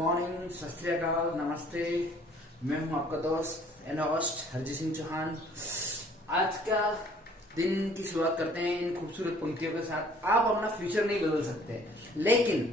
Morning, सत श्री अकाल, नमस्ते। मैं हूं आपका दोस्त एनोस्ट हरजीत सिंह चौहान। आज का दिन की शुरुआत करते हैं इन खूबसूरत पंक्तियों के साथ। आप अपना फ्यूचर नहीं बदल सकते, लेकिन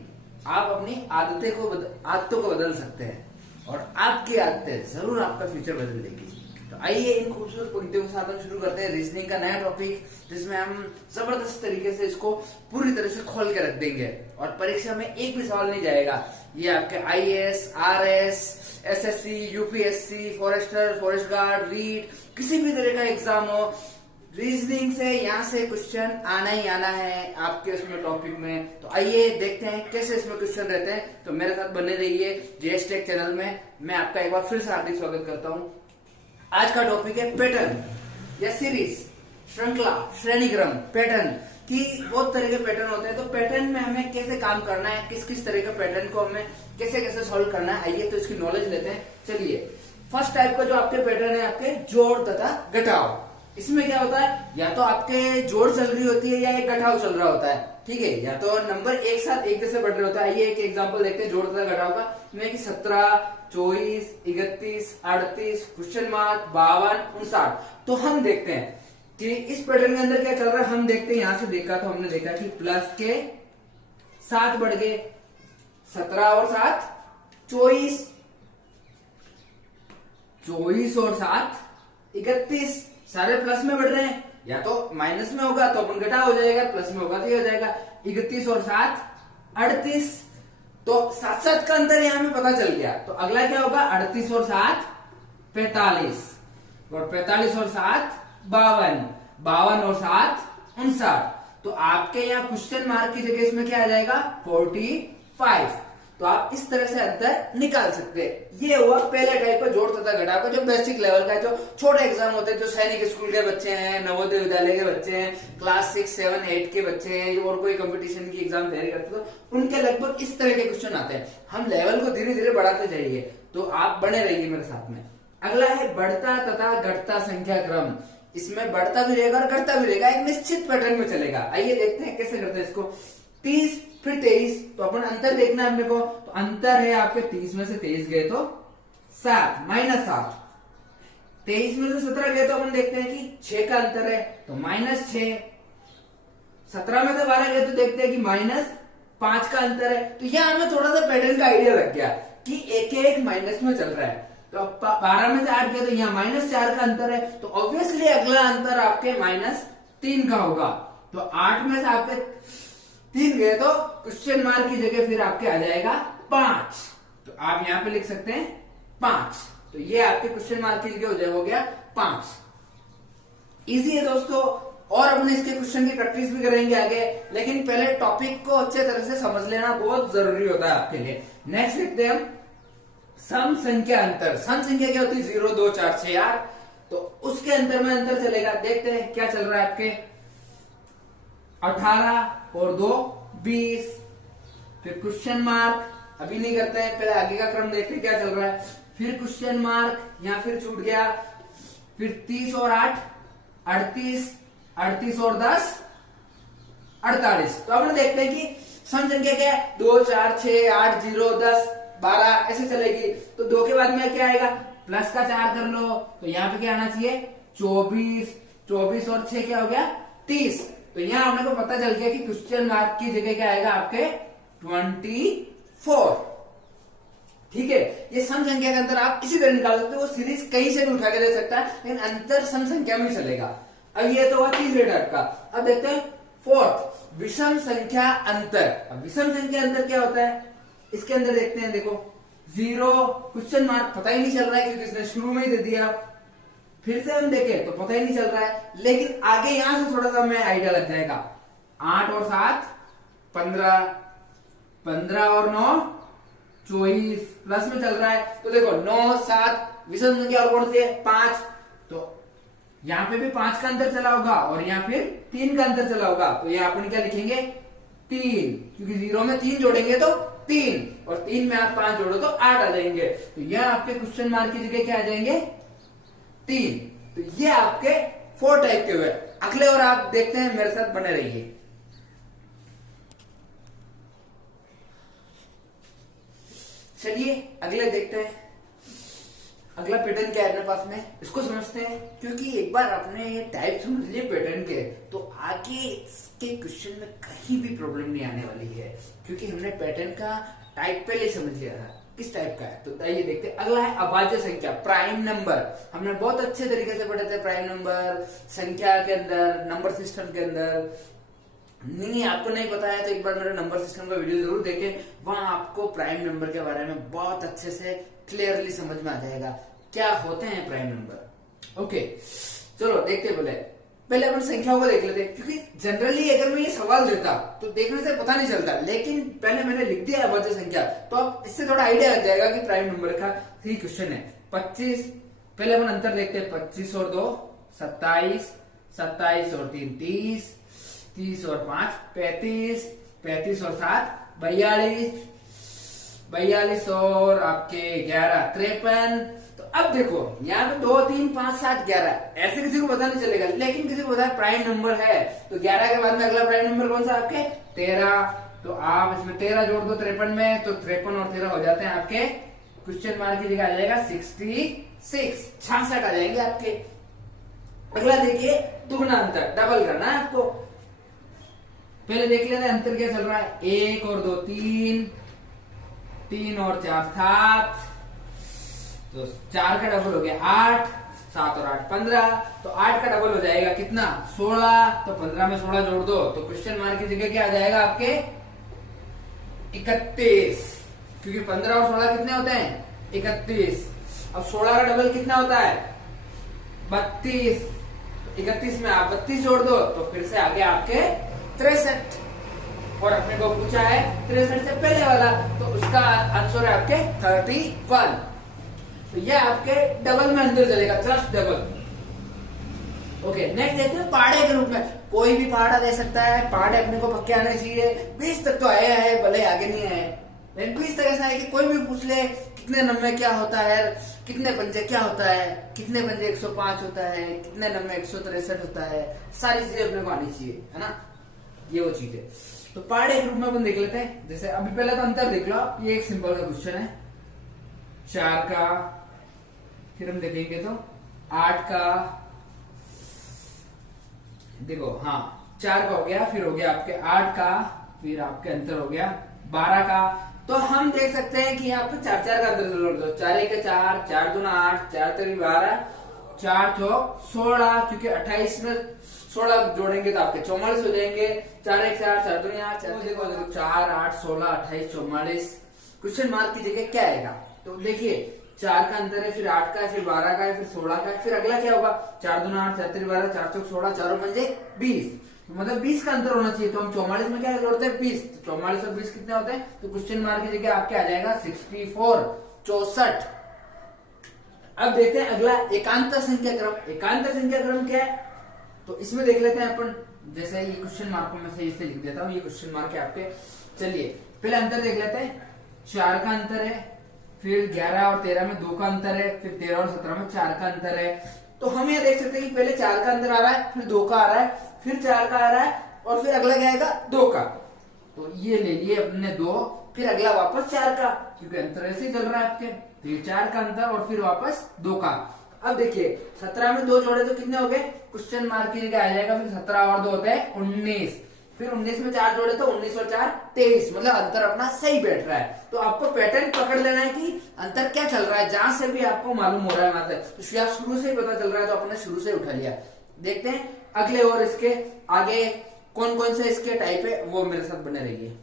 आप अपनी आदतों को बदल सकते हैं, और आपकी आदतें जरूर आपका फ्यूचर बदल देगी। तो आइए इन खूबसूरत पंक्तियों के साथ हम शुरू करते हैं रीजनिंग का नया टॉपिक, जिसमें हम जबरदस्त तरीके से इसको पूरी तरह से खोल के रख देंगे और परीक्षा में एक भी सवाल नहीं जाएगा। ये आपके IAS, RS, SSC, UPSC, forester, forest guard, read, किसी भी तरह का एग्जाम हो, रीजनिंग से यहाँ से क्वेश्चन आना ही आना है आपके उसमें टॉपिक में। तो आइए देखते हैं कैसे इसमें क्वेश्चन रहते हैं। तो मेरे साथ बने रहिए जेएस टेक चैनल में। मैं आपका एक बार फिर से हार्दिक स्वागत करता हूँ। आज का टॉपिक है पैटर्न या सीरीज, श्रृंखला, श्रेणीक्रम। पैटर्न की बहुत तरह के पैटर्न होते हैं, तो पैटर्न में हमें कैसे काम करना है, किस किस तरह के पैटर्न को हमें कैसे कैसे सॉल्व करना है, आइए तो इसकी नॉलेज लेते हैं। चलिए, फर्स्ट टाइप का जो आपके पैटर्न है, आपके जोड़ तथा घटाव। इसमें क्या होता है, या तो आपके जोड़ चल रही होती है या एक घटाव चल रहा होता है, ठीक है, या तो नंबर एक साथ एक जैसे बढ़ रहे होता है। आइए एक एग्जांपल देखते हैं जोड़ तथा घटाव का। में कि 17, 24, 31, 38, क्वेश्चन मार्क, 52, 59। तो हम देखते हैं कि इस पैटर्न के अंदर क्या चल रहा है। हम देखते हैं, यहां से देखा तो हमने देखा कि प्लस के 7 बढ़ गए, 17 और 7 24, 24 और 7 31, सारे प्लस में बढ़ रहे हैं। या तो माइनस में होगा तो अपन घटा हो जाएगा, प्लस में होगा तो ये हो जाएगा 31 और 7 38। तो 7 का अंतर यहां में पता चल गया। तो अगला क्या होगा, 38 और 7 45, और 45 और 7 52, 52 और 7 59। तो आपके यहाँ क्वेश्चन मार्क की जगह इसमें क्या आ जाएगा, 45। तो आप इस तरह से अंतर निकाल सकते हैं। ये हुआ पहले टाइप का जोड़ तथा घटाव का, जो बेसिक लेवल का है, जो छोटे एग्जाम होते हैं, जो सैनिक स्कूल के बच्चे हैं, नवोदय विद्यालय के बच्चे हैं, क्लास 6, 7, 8 के बच्चे हैं, और कोई कंपटीशन की एग्जाम तैयारी करते हैं, तो उनके लगभग इस तरह के क्वेश्चन आते हैं। हम लेवल को धीरे धीरे बढ़ाते जाइए, तो आप बने रहिए मेरे साथ में। अगला है बढ़ता तथा घटता संख्या क्रम। इसमें बढ़ता भी रहेगा और घटता भी रहेगा, एक निश्चित पैटर्न में चलेगा। आइए देखते हैं कैसे करते हैं इसको। 30 फिर 23, तो अपन अंतर देखना है अपने को। तो अंतर है आपके 30 में से 23 गए तो 7 -7, 23 में से 17 गए तो अपन देखते हैं कि 6 का अंतर है तो -6, 17 में से 12 गए तो देखते हैं कि -5 का अंतर है। तो यहां हमें थोड़ा सा पैटर्न का आइडिया लग गया कि एक माइनस में चल रहा है। तो 12 में से 8 गए तो यहाँ -4 का अंतर है, तो ऑब्वियसली अगला अंतर आपके -3 का होगा। तो 8 में से आपके 3 गए तो क्वेश्चन मार्क की जगह फिर आपके आ जाएगा 5। तो आप यहां पे लिख सकते हैं 5। तो ये आपके क्वेश्चन मार्क की जगह हो गया 5। इजी है दोस्तों, और अपने इसके क्वेश्चन की प्रैक्टिस भी करेंगे आगे, लेकिन पहले टॉपिक को अच्छे तरह से समझ लेना बहुत जरूरी होता है आपके लिए। नेक्स्ट देखते हैं हम सम संख्या अंतर। सम संख्या क्या होती है, 0, 2, 4, 6, 8। तो उसके अंतर में अंतर चलेगा। देखते हैं क्या चल रहा है आपके, 18 और 2 20, फिर क्वेश्चन मार्क। अभी नहीं करते हैं, पहले आगे का क्रम देखते हैं क्या चल रहा है। फिर क्वेश्चन मार्क, यहां फिर छूट गया, फिर 30 और 8 38, 38 और 10 48। तो अब देखते हैं कि सम संख्या क्या है, 2, 4, 6, 8, 0, 10, 12 ऐसे चलेगी। तो 2 के बाद में क्या आएगा, प्लस का 4 कर लो, तो यहाँ पे क्या आना चाहिए 24, 24 और 6 क्या हो गया 30। तो यहां हमने को पता चल गया कि क्वेश्चन मार्क की जगह क्या आएगा आपके 24। ठीक है, ये सम संख्या का अंतर आप इसी तरह निकाल सकते हो। वो सीरीज कहीं से भी उठा के दे सकता है, लेकिन अंतर सम संख्या में चलेगा। अब ये तो हुआ तीसरे टाइप का। अब देखते हैं फोर्थ, विषम संख्या अंतर। अब विषम संख्या अंतर क्या होता है, इसके अंदर देखते हैं। देखो 0 क्वेश्चन मार्क, पता ही नहीं चल रहा है क्योंकि इसने शुरू में ही दे दिया। फिर से हम देखें तो पता ही नहीं चल रहा है, लेकिन आगे यहां से थोड़ा सा हमें आइडिया लग जाएगा। 8 और 7 15, 15 और 9 24, प्लस में चल रहा है। तो देखो 9 7 विषम संख्या और कौन सी है 5। तो यहां पे भी 5 का अंतर चला होगा और यहां फिर 3 का अंतर चला होगा। तो यहां अपन क्या लिखेंगे 3, क्योंकि 0 में 3 जोड़ेंगे तो 3, और 3 में आप 5 जोड़ो तो 8 आ जाएंगे। तो यह आपके क्वेश्चन मार्क की जगह क्या आ जाएंगे 3। तो ये आपके 4 टाइप के हुए। अगले और आप देखते हैं, मेरे साथ बने रहिए। चलिए अगले देखते हैं, अगला पैटर्न क्या है अपने पास में, इसको समझते हैं। क्योंकि एक बार आपने ये टाइप समझ लिए पैटर्न के, तो आगे इसके क्वेश्चन में कहीं भी प्रॉब्लम नहीं आने वाली है, क्योंकि हमने पैटर्न का टाइप पहले ही समझ लिया था किस टाइप का है। तो आइए देखते हैं। अगला है अभाज्य संख्या, प्राइम नंबर। हमने बहुत अच्छे तरीके से पढ़े थे प्राइम नंबर, संख्या के अंदर, नंबर सिस्टम के अंदर। नहीं, आपको नहीं पता है तो एक बार मेरे नंबर सिस्टम का वीडियो जरूर देखें, वहां आपको प्राइम नंबर के बारे में बहुत अच्छे से क्लियरली समझ में आ जाएगा क्या होते हैं प्राइम नंबर। ओके, चलो देखते बोले। पहले अपन संख्याओं को देख लेते हैं, क्योंकि जनरली अगर मैं ये सवाल देता तो देखने से पता नहीं चलता, लेकिन पहले मैंने लिख दिया अभाज्य संख्या, तो अब इससे थोड़ा आइडिया लग जाएगा कि प्राइम नंबर का ही क्वेश्चन है। 25, पहले अपन अंतर देखते हैं। 25 और 2 27, 27 और 3 30, 30 और 5 35, 35 और 7 42, 42 और आपके 11 53। तो अब देखो यहाँ पे 2 3 5 7 11 ऐसे किसी को पता नहीं चलेगा, लेकिन किसी को पता है प्राइम नंबर है। तो 11 के बाद में अगला प्राइम नंबर कौन सा आपके 13। तो आप इसमें 13 जोड़ दो 53 में, तो 53 और 13 हो जाते हैं आपके, क्वेश्चन मार्क की जगह आ जाएगा 66, 66 आ जाएंगे आपके। अगला देखिए दुगना अंतर, डबल करना है आपको। पहले देख लेते हैं अंतर क्या चल रहा है। 1 और 2 3, 3 और 4 7, तो 4 का डबल हो गया 8, 7 और 8 15, तो 8 का डबल हो जाएगा कितना 16, तो 15 में 16 जोड़ दो, तो क्वेश्चन मार्क की जगह क्या आ जाएगा आपके 31, क्योंकि 15 और 16 कितने होते हैं 31। अब 16 का डबल कितना होता है 32, 31 में आप 32 जोड़ दो, तो फिर से आगे आपके 63, और अपने को पूछा है 63 से पहले वाला, तो उसका आंसर है आपके 31। तो ये आपके डबल में अंदर चलेगा, जस्ट डबल। ओके, नेक्स्ट देखते हैं पहाड़े के रूप में। कोई भी पहाड़ा दे सकता है, पहाड़े अपने को पक्के आने चाहिए। 20 तक तो आया है, भले आगे नहीं आए, लेकिन 20 तक ऐसा है कि कोई भी पूछ ले कितने नंबे क्या होता है, कितने पंजे क्या होता है, कितने पंजे 105 होता है, कितने नंबे 163 होता है, सारी चीजें अपने को आनी चाहिए, है ना। ये वो चीज है। तो पहाड़े के रूप में अपन देख लेते हैं। जैसे अभी पहले तो अंतर देख लो, ये एक सिंपल का क्वेश्चन है। 4 का, फिर हम देखेंगे तो 8 का, देखो हाँ 4 का हो गया, फिर हो गया आपके 8 का, फिर आपके अंतर हो गया 12 का। तो हम देख सकते हैं कि यहाँ पे 4 4 का अंतर जोड़ दो, 4 1 4, 4 2 8, 4 3 12, 4 4 16, क्योंकि 28 में 16 जोड़ेंगे तो आपके 44 हो जाएंगे। 4 1 4, 4 2 8, 4 8 16 28 44, क्वेश्चन मार्क की जगह क्या आएगा। तो देखिए 4 का अंतर है, फिर 8 का है, फिर 12 का है, फिर 16 का है, फिर अगला क्या होगा 4 2 8, 4 3 12, 4 4 16, 4 पंजे 20, मतलब 20 का अंतर होना चाहिए। तो हम 44 में क्या जोड़ते हैं 20, तो 44 और 20 कितने होते हैं, तो क्वेश्चन मार्क की जगह आपके आ जाएगा 64 64। अब देखते हैं अगला एकांतर संख्या क्रम। एकांतर संख्या क्रम क्या है, तो इसमें देख लेते हैं अपन। जैसे ये क्वेश्चन मार्क को मैं सही से लिख देता हूँ, ये क्वेश्चन मार्क है आपके। चलिए पहले अंतर देख लेते हैं। 4 का अंतर है, फिर 11 और 13 में 2 का अंतर है, फिर 13 और 17 में 4 का अंतर है। तो हम ये देख सकते हैं कि पहले 4 का अंतर आ रहा है, फिर 2 का आ रहा है, फिर 4 का आ रहा है, और फिर अगला क्या आएगा 2 का। तो ये ले लिए अपने 2, फिर अगला वापस 4 का, क्योंकि अंतर ऐसे ही चल रहा है आपके। तो ये 4 का अंतर और फिर वापस 2 का। अब देखिए 17 में 2 जोड़े तो कितने हो गए, क्वेश्चन मार्क की जगह आ जाएगा, फिर 17 और 2 होते हैं 19, फिर 19 में 4 जोड़े तो 19 और 4 23, मतलब अंतर अपना सही बैठ रहा है। तो आपको पैटर्न पकड़ लेना है कि अंतर क्या चल रहा है, जहां से भी आपको मालूम हो रहा है वहां से, तो शुरू से ही पता चल रहा है, तो आपने शुरू से उठा लिया। देखते हैं अगले और इसके आगे कौन कौन से इसके टाइप है, वो मेरे साथ बने रहिए।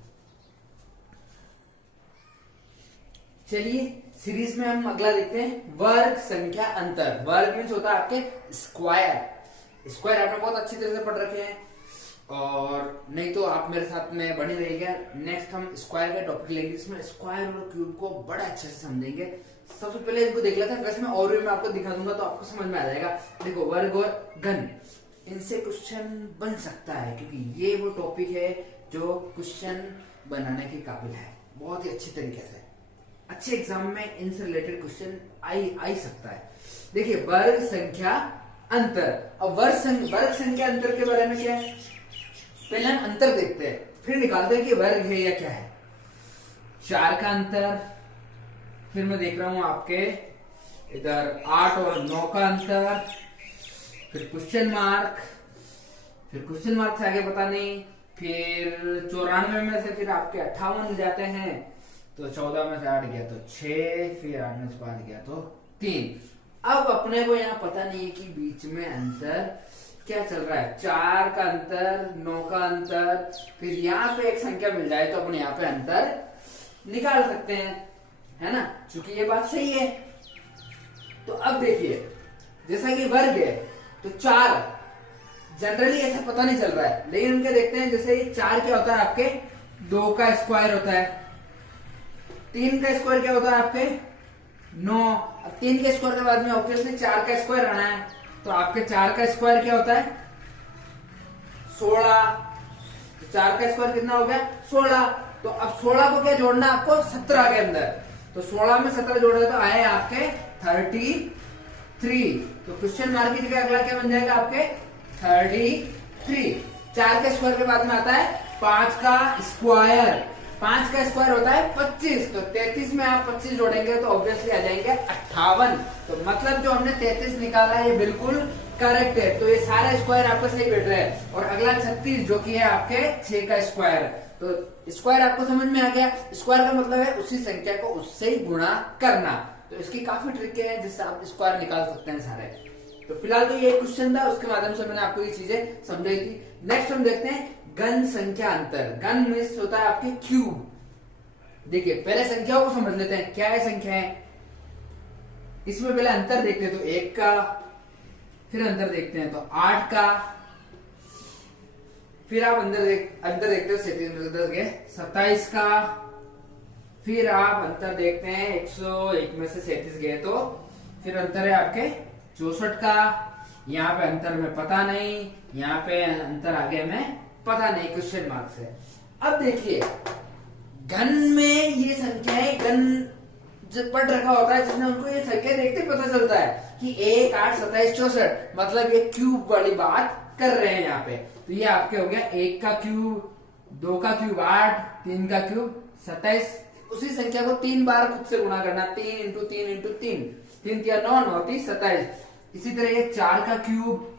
चलिए सीरीज में हम अगला देखते हैं वर्ग संख्या अंतर। वर्ग मीन्स होता है आपके स्क्वायर। स्क्वायर आपने बहुत अच्छी तरह से पढ़ रखे हैं, और नहीं तो आप मेरे साथ में बने रहिएगा। नेक्स्ट हम स्क्वायर का टॉपिक लेंगे, इसमें स्क्वायर और क्यूब को बड़ा अच्छे से समझेंगे। सबसे पहले इनको देख लेते हैं, वैसे मैं और भी मैं आपको दिखा दूंगा तो आपको समझ में आ जाएगा। देखो वर्ग और घन, इनसे क्वेश्चन बन सकता है, क्योंकि ये वो टॉपिक है जो क्वेश्चन बनाने के काबिल है, बहुत ही अच्छी तरीके से। अच्छे एग्जाम में इनसे रिलेटेड क्वेश्चन आई सकता है। देखिए वर्ग संख्या अंतर। अब वर्ग संख्या अंतर के बारे में क्या है, पहले हम अंतर देखते हैं, फिर निकालते हैं कि वर्ग है या क्या है। 4 का अंतर, फिर मैं देख रहा हूँ आपके इधर 8 और 9 का अंतर, फिर क्वेश्चन मार्क, फिर क्वेश्चन मार्क से आगे पता नहीं, फिर 94 में से फिर आपके 58 जाते हैं, तो 14 में से 8 गया तो 6, फिर 8 में से 5 गया तो 3। अब अपने को यहाँ पता नहीं है कि बीच में अंतर क्या चल रहा है, 4 का अंतर, 9 का अंतर, फिर यहाँ पे एक संख्या मिल जाए तो अपन यहाँ पे अंतर निकाल सकते हैं, है ना, क्योंकि ये बात सही है। तो अब देखिए जैसा कि वर्ग है तो 4 जनरली ऐसा पता नहीं चल रहा है, लेकिन उनके देखते हैं जैसे ये 4 क्या होता है आपके 2 का स्क्वायर होता है, 3 का स्क्वायर क्या होता है आपके 9। अब 3 के स्क्वायर के बाद में ऑब्वियसली 4 का स्क्वायर आना है, तो आपके 4 का स्क्वायर क्या होता है 16। तो 4 का स्क्वायर कितना हो गया 16। तो अब 16 को क्या जोड़ना है आपको 17 के अंदर, तो 16 में 17 जोड़े तो आए आपके 33। तो क्वेश्चन मार्क की जगह अगला क्या बन जाएगा आपके 33। 4 के स्क्वायर के बाद में आता है 5 का स्क्वायर, 5 का स्क्वायर होता है 25। तो 33 में आप 25 जोड़ेंगे तो ऑब्वियसली आ जाएंगे 58। तो मतलब जो हमने 33 निकाला है ये बिल्कुल करेक्ट है, तो ये सारा स्क्वायर आपको सही बैठ रहा है। और अगला 36 जो कि है आपके 6 का स्क्वायर, तो स्क्वायर आपको समझ में आ गया। स्क्वायर का मतलब है उसी संख्या को उससे ही गुणा करना, तो इसकी काफी ट्रिक है जिससे आप स्क्वायर निकाल सकते हैं सारे। तो फिलहाल तो ये क्वेश्चन था, उसके माध्यम से मैंने आपको ये चीजें समझाई थी। नेक्स्ट हम देखते हैं घन संख्या अंतर। घन मीन्स होता है आपके क्यूब। देखिए पहले संख्याओं को समझ लेते हैं, क्या है संख्या है, इसमें पहले अंतर देखते हैं तो 1 का, फिर अंतर देखते हैं तो 8 का, फिर आप अंतर देखते हो 27 का, फिर आप अंतर देखते हैं 101 में से 37 गए तो फिर अंतर है आपके 64 का। यहाँ पे अंतर में पता नहीं, यहाँ पे अंतर आगे में पता नहीं क्वेश्चन मार्क से। अब देखिए घन में ये संख्याएं घन जब पढ़ रखा होता है जिसमें उनको ये संख्या देखते पता चलता है कि 1, 8, 27, 64, मतलब ये क्यूब वाली बात कर रहे हैं यहाँ पे। तो ये आपके हो गया 1 का क्यूब, 2 का क्यूब 8, 3 का क्यूब 27। उसी संख्या को 3 बार खुद से गुणा करना, 3 इंटू 3 इंटू 3, 3 3 9 9 30 27। इसी तरह ये 4 का क्यूब,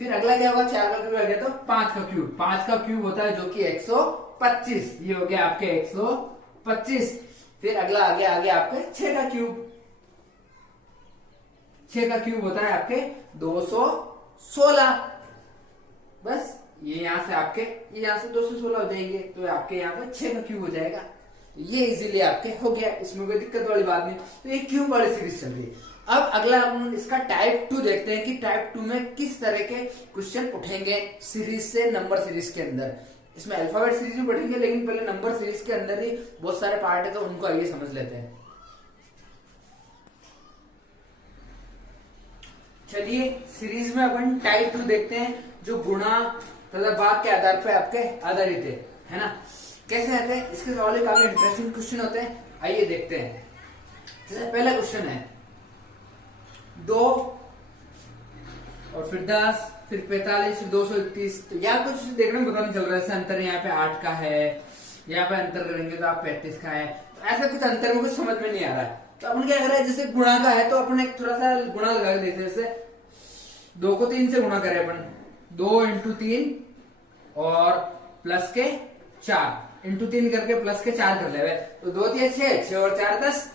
फिर अगला क्या होगा 4 का क्यूब आ गया तो 5 का क्यूब। 5 का क्यूब होता है जो कि 125, ये हो गया आपके 125। फिर अगला आगे आपके 6 का क्यूब, 6 का क्यूब होता है आपके 216। बस ये यहां से आपके यहां से 216 हो जाएंगे, तो आपके यहाँ पे 6 का क्यूब हो जाएगा। ये इजीली आपके हो गया, इसमें कोई दिक्कत वाली बात नहीं। तो ये क्यूब वाली सीरीज चल रही है। अब अगला हम इसका टाइप 2 देखते हैं कि टाइप 2 में किस तरह के क्वेश्चन उठेंगे सीरीज से, नंबर सीरीज के अंदर। इसमें अल्फाबेट सीरीज भी पढ़ेंगे, लेकिन पहले नंबर सीरीज के अंदर ही बहुत सारे पार्ट है, तो उनको आइए समझ लेते हैं। चलिए सीरीज में अपन टाइप 2 देखते हैं, जो गुणा तथा भाग के आधार पर आपके आधारित है ना। कैसे आते हैं इसके सवाल काफी इंटरेस्टिंग क्वेश्चन होते हैं, आइए देखते हैं। जैसे पहला क्वेश्चन है 2 और फिर 10, फिर 45, फिर 231। तो यहाँ कुछ देखने में पता नहीं चल रहा है। जैसे अंतर यहाँ पे 8 का है, यहाँ पे अंतर करेंगे तो आप 35 का है, तो ऐसा कुछ अंतर में कुछ समझ में नहीं आ रहा है। तो अपन क्या कर रहे हैं, जैसे गुणा का है तो अपन एक थोड़ा सा गुणा लगा के देखते हैं। जैसे 2 को 3 से गुणा करें अपन, 2 इंटू 3 और प्लस के 4 इंटू 3 करके प्लस के 4 कर ले, तो 2 3 6, 6 और 4 10।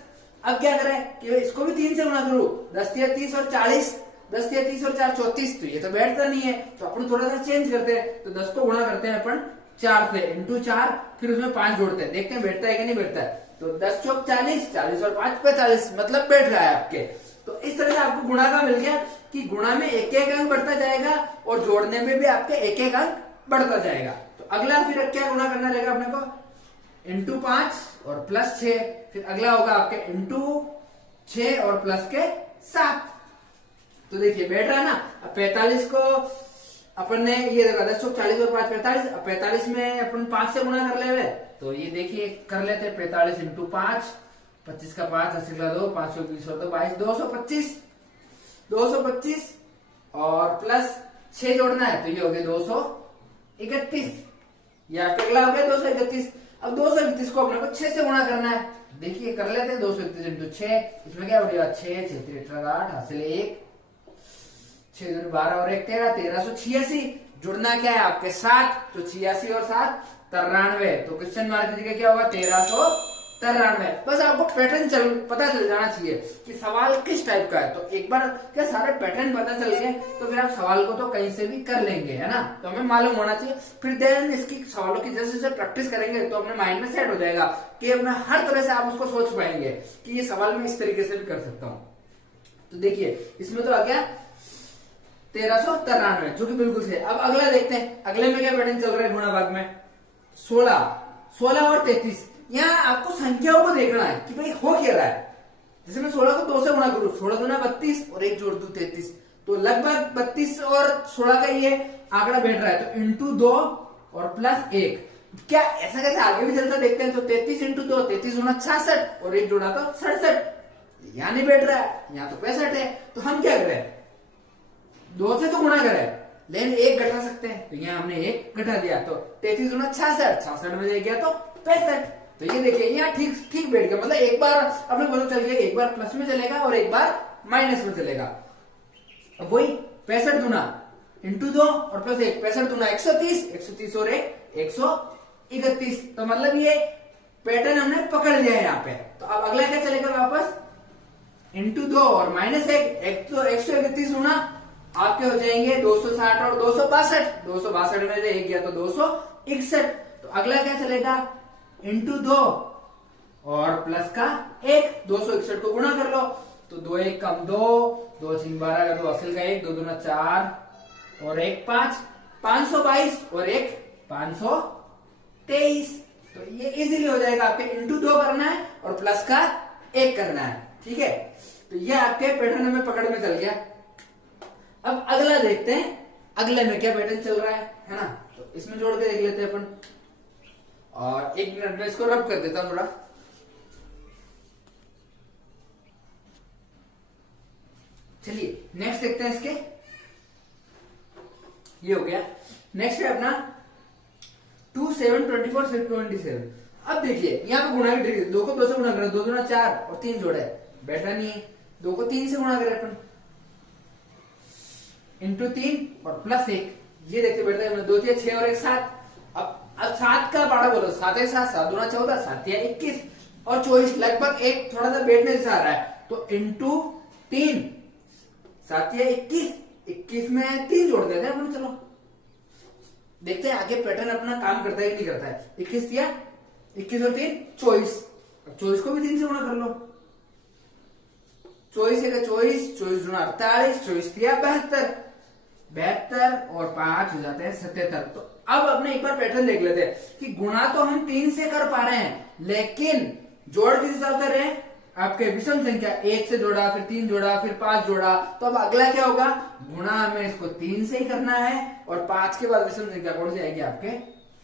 अब क्या करें कि इसको भी 3 से गुणा करूं, 10 3 30 और 40, 10 3 30 और 4 34। तो ये तो बैठता नहीं है, तो अपन थोड़ा सा चेंज करते हैं। तो 10 को गुणा करते हैं अपन 4 से, इंटू 4, फिर उसमें 5 जोड़ते हैं, देखते हैं बैठता है कि नहीं बैठता है। तो 10 चौक 40, 40 और 5 45, मतलब बैठ रहा है आपके। तो इस तरह से आपको गुणा का मिल गया कि गुणा में एक एक अंक बढ़ता जाएगा और जोड़ने में भी आपके एक एक अंक बढ़ता जाएगा। तो अगला फिर क्या गुणा करना रहेगा अपने को, इंटू 5 और प्लस 6। फिर अगला होगा आपके इंटू 6 और प्लस के 7। तो देखिए बैठ रहा है ना। अब 45 को अपन ने ये देखा 10 40 और 5 45। अब 45 में अपन 5 से गुणा कर ले, तो ये देखिए कर लेते हैं 45 इंटू 5, 25 का 5 80 का 2, 5 20 और 2 22, 225, 225 और प्लस 6 जोड़ना है, तो ये हो गया 231। या अगला हो गया 231। अब 231 को अपने को 6 से गुणा करना है। देखिए कर लेते हैं 231 इंटू 6, इसमें क्या बढ़ेगा 6 6 3 8 हासिल 1 6 2 12 और 1 13 1386। जुड़ना क्या है आपके साथ, तो 86 और 7 93। तो क्वेश्चन मार्क की जगह क्या होगा 1393। बस आपको पैटर्न पता चल जाना चाहिए कि सवाल किस टाइप का है। तो एक बार क्या सारे पैटर्न पता चल गए तो फिर आप सवाल को तो कहीं से भी कर लेंगे, है ना। तो हमें मालूम होना चाहिए, फिर देन इसकी सवालों की जैसे जैसे प्रैक्टिस करेंगे तो अपने माइंड में सेट हो जाएगा कि अपने हर तरह से आप उसको सोच पाएंगे कि ये सवाल मैं इस तरीके से भी कर सकता हूँ। तो देखिए इसमें तो आ गया 1393, जो कि बिल्कुल सही। अब अगला देखते हैं, अगले में क्या पैटर्न चल रहा है गुणा भाग में 16 और 33। यहाँ आपको संख्याओं को देखना है कि भाई हो क्या रहा है। जैसे मैं 16 को 2 से गुणा करूं, 16 गुना 32 और 1 जोड़ दूं 33, तो लगभग 32 और 16 का ये आंकड़ा बैठ रहा है। तो इंटू 2 और प्लस 1, क्या ऐसा कैसे आगे भी चलता देखते हैं। तो 33 इंटू 2 33 गुना 66 और 1 जोड़ा तो 67। यहाँ नहीं बैठ रहा है, यहाँ तो 65 है। तो हम क्या करें, 2 से तो गुणा करें लेकिन 1 घटा सकते हैं, तो यहाँ हमने 1 घटा दिया। तो 33 गुना 66, 66 में गया तो 65। तो ये देखिए यहाँ ठीक ठीक बैठ गया, मतलब एक बार अपने पता चल गया, एक बार प्लस में चलेगा और एक बार माइनस में चलेगा। अब वही 65 गुना इंटू 2 और प्लस 1, 65 गुना 130, 130 और 1 131। तो मतलब ये पैटर्न हमने पकड़ लिया है यहाँ पे। तो अब अगला क्या चलेगा वापस इंटू 2 और माइनस 1, तो 131 गुना आपके हो जाएंगे 260 और 262। 262 में से 1 गया तो 261। तो अगला क्या चलेगा इंटू 2 और प्लस का 1, 261 को गुणा कर लो। तो 2 1 कम 2, 2 3 12 का 2 असल का 1, 2 दूना 4 और 1 5, 522 और 1 523। तो ये इजीली हो जाएगा। आपके इंटू 2 करना है और प्लस का 1 करना है, ठीक है। तो ये आपके पैटर्न में पकड़ में चल गया। अब अगला देखते हैं, अगले में क्या पैटर्न चल रहा है ना। तो इसमें जोड़ के देख लेते हैं अपन, और 1 मिनट में इसको रब कर देता हूं थोड़ा। चलिए नेक्स्ट देखते हैं इसके। ये हो गया। नेक्स्ट है अपना 2 7 24 27। अब देखिए यहाँ पे गुणा की ट्रिक है। 2 को 2 से गुणा करें, 2 दूना 4 और 3 जोड़े बैठा नहीं है। 2 को 3 से गुणा करें अपन इंटू 3 और प्लस 1, ये देखते बैठते हैं 2 3 6 और 1 7। अब 7 का बाड़ा बोलो, 7 1 7, 7 दूना 14, 7 21 और 24, लगभग एक थोड़ा सा बैठने से आ रहा है। तो इंटू 3, 7 21, 21 में 3 जोड़ देते हैं अपन। चलो देखते हैं आगे पैटर्न अपना काम करता है कि नहीं करता है। 21 दिया, 21 और 3 24। अब 24 को भी 3 से गुणा कर लो। 24 है 24, 24 गुना 48, 24 दिया 72, 72 और 5 हो जाते हैं 77। तो अब अपने एक बार पैटर्न देख लेते हैं कि गुणा तो हम 3 से कर पा रहे हैं, लेकिन जोड़ किस हिसाब से रहे हैं आपके विषम संख्या। 1 से जोड़ा, फिर 3 जोड़ा, फिर 5 जोड़ा। तो अब अगला क्या होगा, गुणा हमें इसको 3 से ही करना है और 5 के बाद विषम संख्या कौन सी आएगी आपके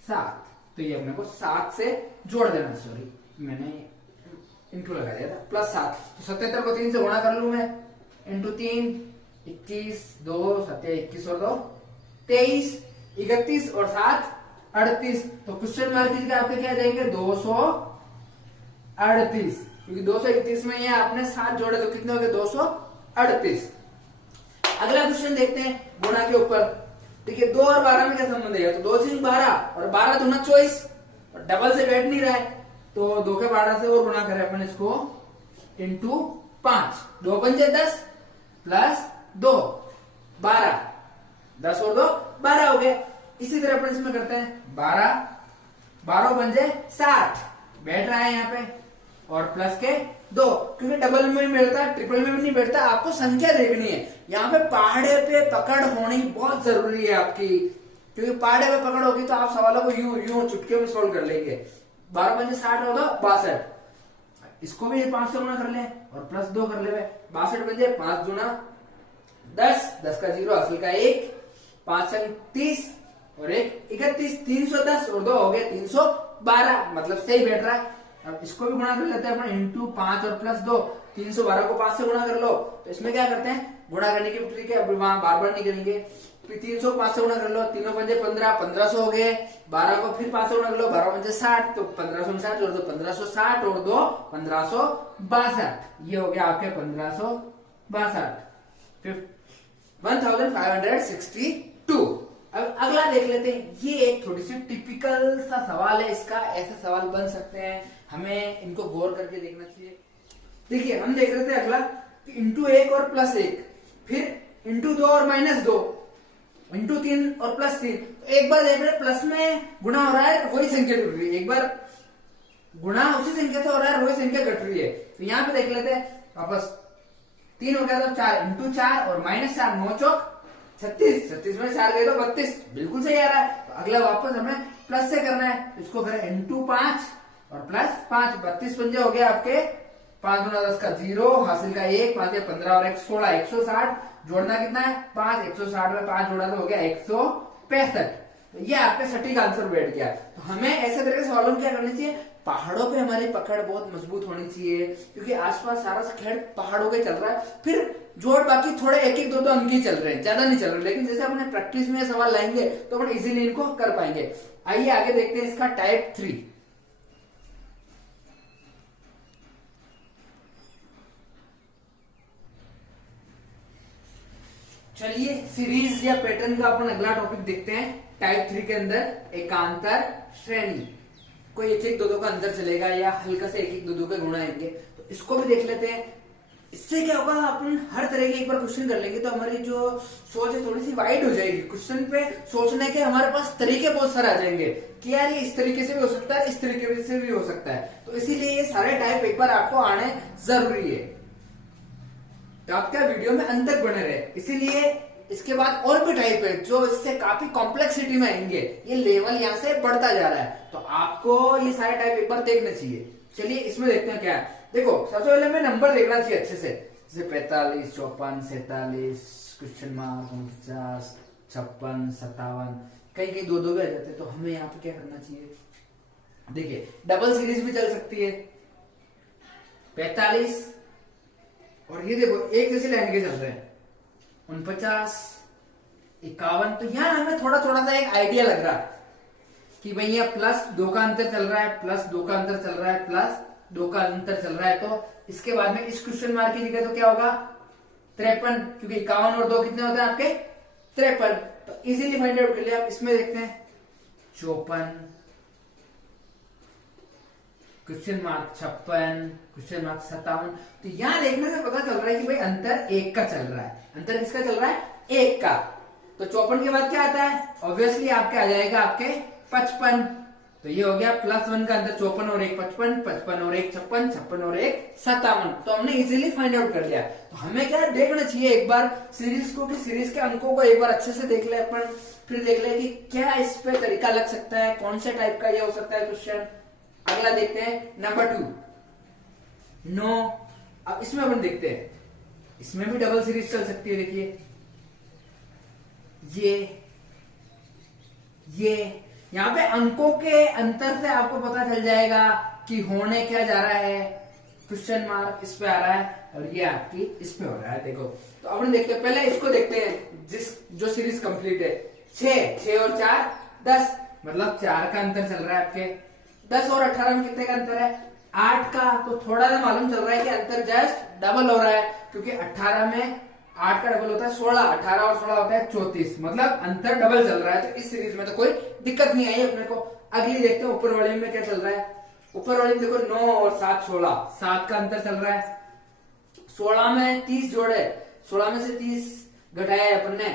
7। तो ये अपने को 7 से जोड़ देना। सॉरी मैंने इंटू लगा दिया था, प्लस 7। तो 77 को 3 से गुणा कर लू मैं, इंटू 3 21, 2 7 21 और 2 23, 31 और 7 38। तो क्वेश्चन मार्क कीजिए आपके क्या जाएंगे 238, क्योंकि 231 में ये आपने 7 जोड़े तो कितने हो गए 238। अगला क्वेश्चन देखते हैं गुणा के ऊपर। देखिए 2 और 12 में क्या संबंध है, तो 2 3 12 और 12 दूना 24 और डबल से बैठ नहीं रहा है। तो 2 के 12 से और गुणा करें अपन इसको इंटू 5, 2 पंजे 10 प्लस 2 12, 10 और 2 12 हो गए। इसी तरह अपन इसमें करते हैं 12, 12 पंजे 60 बैठ रहा है यहाँ पे और प्लस के 2, क्योंकि डबल में भी बैठता है, ट्रिपल में भी नहीं बैठता। आपको संख्या देखनी है। यहाँ पे पहाड़े पे पकड़ होनी बहुत जरूरी है आपकी, क्योंकि पहाड़े पे पकड़ होगी तो आप सवालों को यूं चुटके में सोल्व कर लेंगे। 12 पंजे 60 होगा 62, इसको भी 5 से गुणा कर ले और प्लस 2 कर ले। 62 पंजे 5 दूना 10, 10 का 0 असल का 1, 5 30 और 1 31, 310 और 2 हो गए 312, मतलब सही बैठ रहा है। अब इसको भी गुणा कर लेते हैं अपन इंटू 5 और प्लस 2, 312 को 5 से गुणा कर लो। तो इसमें क्या करते हैं गुणा करने की ट्रिक है, अब वहां बार बार नहीं करेंगे। फिर 300 5 से गुणा कर लो, तीनों पंजे 15, 1500 हो गए। 12 को फिर 5 से गुणा कर लो, 12 पंजे 60, तो 1560 जोड़ दो, 1560 और 2 1562, ये हो गया आपके 1562, 1562। अब अगला देख लेते हैं, ये एक थोड़ी सी टिपिकल सा सवाल है, इसका ऐसे सवाल बन सकते हैं, हमें इनको गौर करके देखना चाहिए। देखिए हम देख रहे थे अगला इंटू 1 और प्लस 1, फिर इंटू 2 और माइनस 2, इंटू 3 और प्लस 3। तो एक बार देख रहे प्लस में गुणा हो रहा है, वही संख्या जुड़ रही है, एक बार गुणा उसी संख्या से हो रहा है, वही संख्या घट रही है। तो यहाँ पे देख लेते हैं वापस, 3 हो गया तो 4 इंटू 4 और माइनस 4, 9 चौक 36, 36 में 4 गए तो 32, बिल्कुल सही आ रहा है। तो अगला वापस हमें प्लस से करना है, इसको करें इंटू 5 और प्लस 5, 32 पंजे हो गया आपके, 5 गुना 10 का 0, हासिल का 1, 5 या 15 और 1 16, 160, जोड़ना कितना है 5, 160 में 5 जोड़ा तो हो गया 165। तो ये आपका सटीक आंसर बैठ गया। तो हमें ऐसे तरह के सवालों में क्या करना चाहिए, पहाड़ों पे हमारी पकड़ बहुत मजबूत होनी चाहिए, क्योंकि आसपास सारा खेल पहाड़ों के चल रहा है, फिर जोड़ बाकी थोड़े 1-1 2-2 अंक ही चल रहे हैं, ज्यादा नहीं चल रहे, लेकिन जैसे अपने प्रैक्टिस में सवाल लाएंगे तो अपन इजीली इनको कर पाएंगे। आइए आगे देखते हैं इसका टाइप 3। चलिए सीरीज या पैटर्न का अपन अगला टॉपिक देखते हैं। टाइप 3 के अंदर एकांतर श्रेणी, कोई 1-1 2-2 का अंतर चलेगा या हल्का से 1-1 2-2 के गुणा आएंगे, तो इसको भी देख लेते हैं। इससे क्या होगा, अपन हर तरह के एक बार क्वेश्चन कर लेंगे तो हमारी जो सोच है थोड़ी सी वाइड हो जाएगी, क्वेश्चन पे सोचने के हमारे पास तरीके बहुत सारे आ जाएंगे कि यार ये इस तरीके से भी हो सकता है, इस तरीके से भी हो सकता है। तो इसीलिए ये सारे टाइप एक बार आपको आने जरूरी है, तो आप क्या वीडियो में अंत तक बने रहे। इसीलिए इसके बाद और भी टाइप है जो इससे काफी कॉम्प्लेक्सिटी में आएंगे, ये लेवल यहाँ से बढ़ता जा रहा है, तो आपको ये सारे टाइप एक बार देखने चाहिए। चलिए इसमें देखते हैं क्या है। देखो सबसे पहले हमें नंबर देखना चाहिए अच्छे से, जैसे 45, 54, 47, क्वेश्चन मार्क 49, 56, 57, कहीं कहीं 2-2 भी आ जाते हैं। तो हमें यहाँ पे क्या करना चाहिए, देखिए डबल सीरीज भी चल सकती है, 45 और ये देखो एक जैसे लाइन के चल रहे हैं 49, 51। तो यहाँ हमें थोड़ा थोड़ा सा एक आइडिया लग रहा है कि भाई ये प्लस 2 का अंतर चल रहा है, प्लस 2 का अंतर चल रहा है, प्लस 2 का अंतर चल रहा है। तो इसके बाद में इस क्वेश्चन मार्क की जगह तो क्या होगा 53, क्योंकि 51 और 2 कितने होते हैं आपके 53। तो इजीली फाइंड आउट कर लिया। आप इसमें देखते हैं 54, क्वेश्चन मार्क 56, क्वेश्चन मार्क 57। तो यहां देखने से पता चल रहा है कि भाई अंतर 1 का चल रहा है, अंतर किसका चल रहा है 1 का। तो 54 के बाद क्या आता है, ऑब्वियसली आपके आ जाएगा आपके 55। तो ये हो गया +1 का अंतर, 54 और 1 55, 55 और 1 56, 56 और 1 57। तो हमने इजीली फाइंड आउट कर लिया। तो हमें क्या देखना चाहिए एक बार सीरीज को, कि सीरीज के अंकों को एक बार अच्छे से देख ले अपन, फिर देख ले कि क्या इस पे तरीका लग सकता है, कौन से टाइप का ये हो सकता है क्वेश्चन। अगला देखते हैं नंबर 2 9। अब इसमें अपन देखते हैं, इसमें भी डबल सीरीज चल सकती है। देखिए ये यहाँ पे अंकों के अंतर से आपको पता चल जाएगा कि होने क्या जा रहा है। क्वेश्चन मार्क इस पे आ रहा है और ये आपकी इस पे हो रहा है। देखो तो अपन देखते हैं, पहले इसको देखते हैं जो सीरीज कंप्लीट है। 6 और 4 10, मतलब 4 का अंतर चल रहा है आपके। 10 और 18 में कितने का अंतर है 8 का। तो थोड़ा सा मालूम चल रहा है कि अंतर जस्ट डबल हो रहा है, क्योंकि 18 में 8 का डबल होता है 16, 18 और 16 होता है 34, मतलब अंतर डबल चल रहा है। तो इस सीरीज में तो कोई दिक्कत नहीं आई अपने को। अगली देखते हैं ऊपर वाले में क्या चल रहा है। ऊपर वाले में देखो 9 और 7 16, 7 का अंतर चल रहा है। 16 में 30 जोड़े, 16 में से 30 घटाया है अपन ने,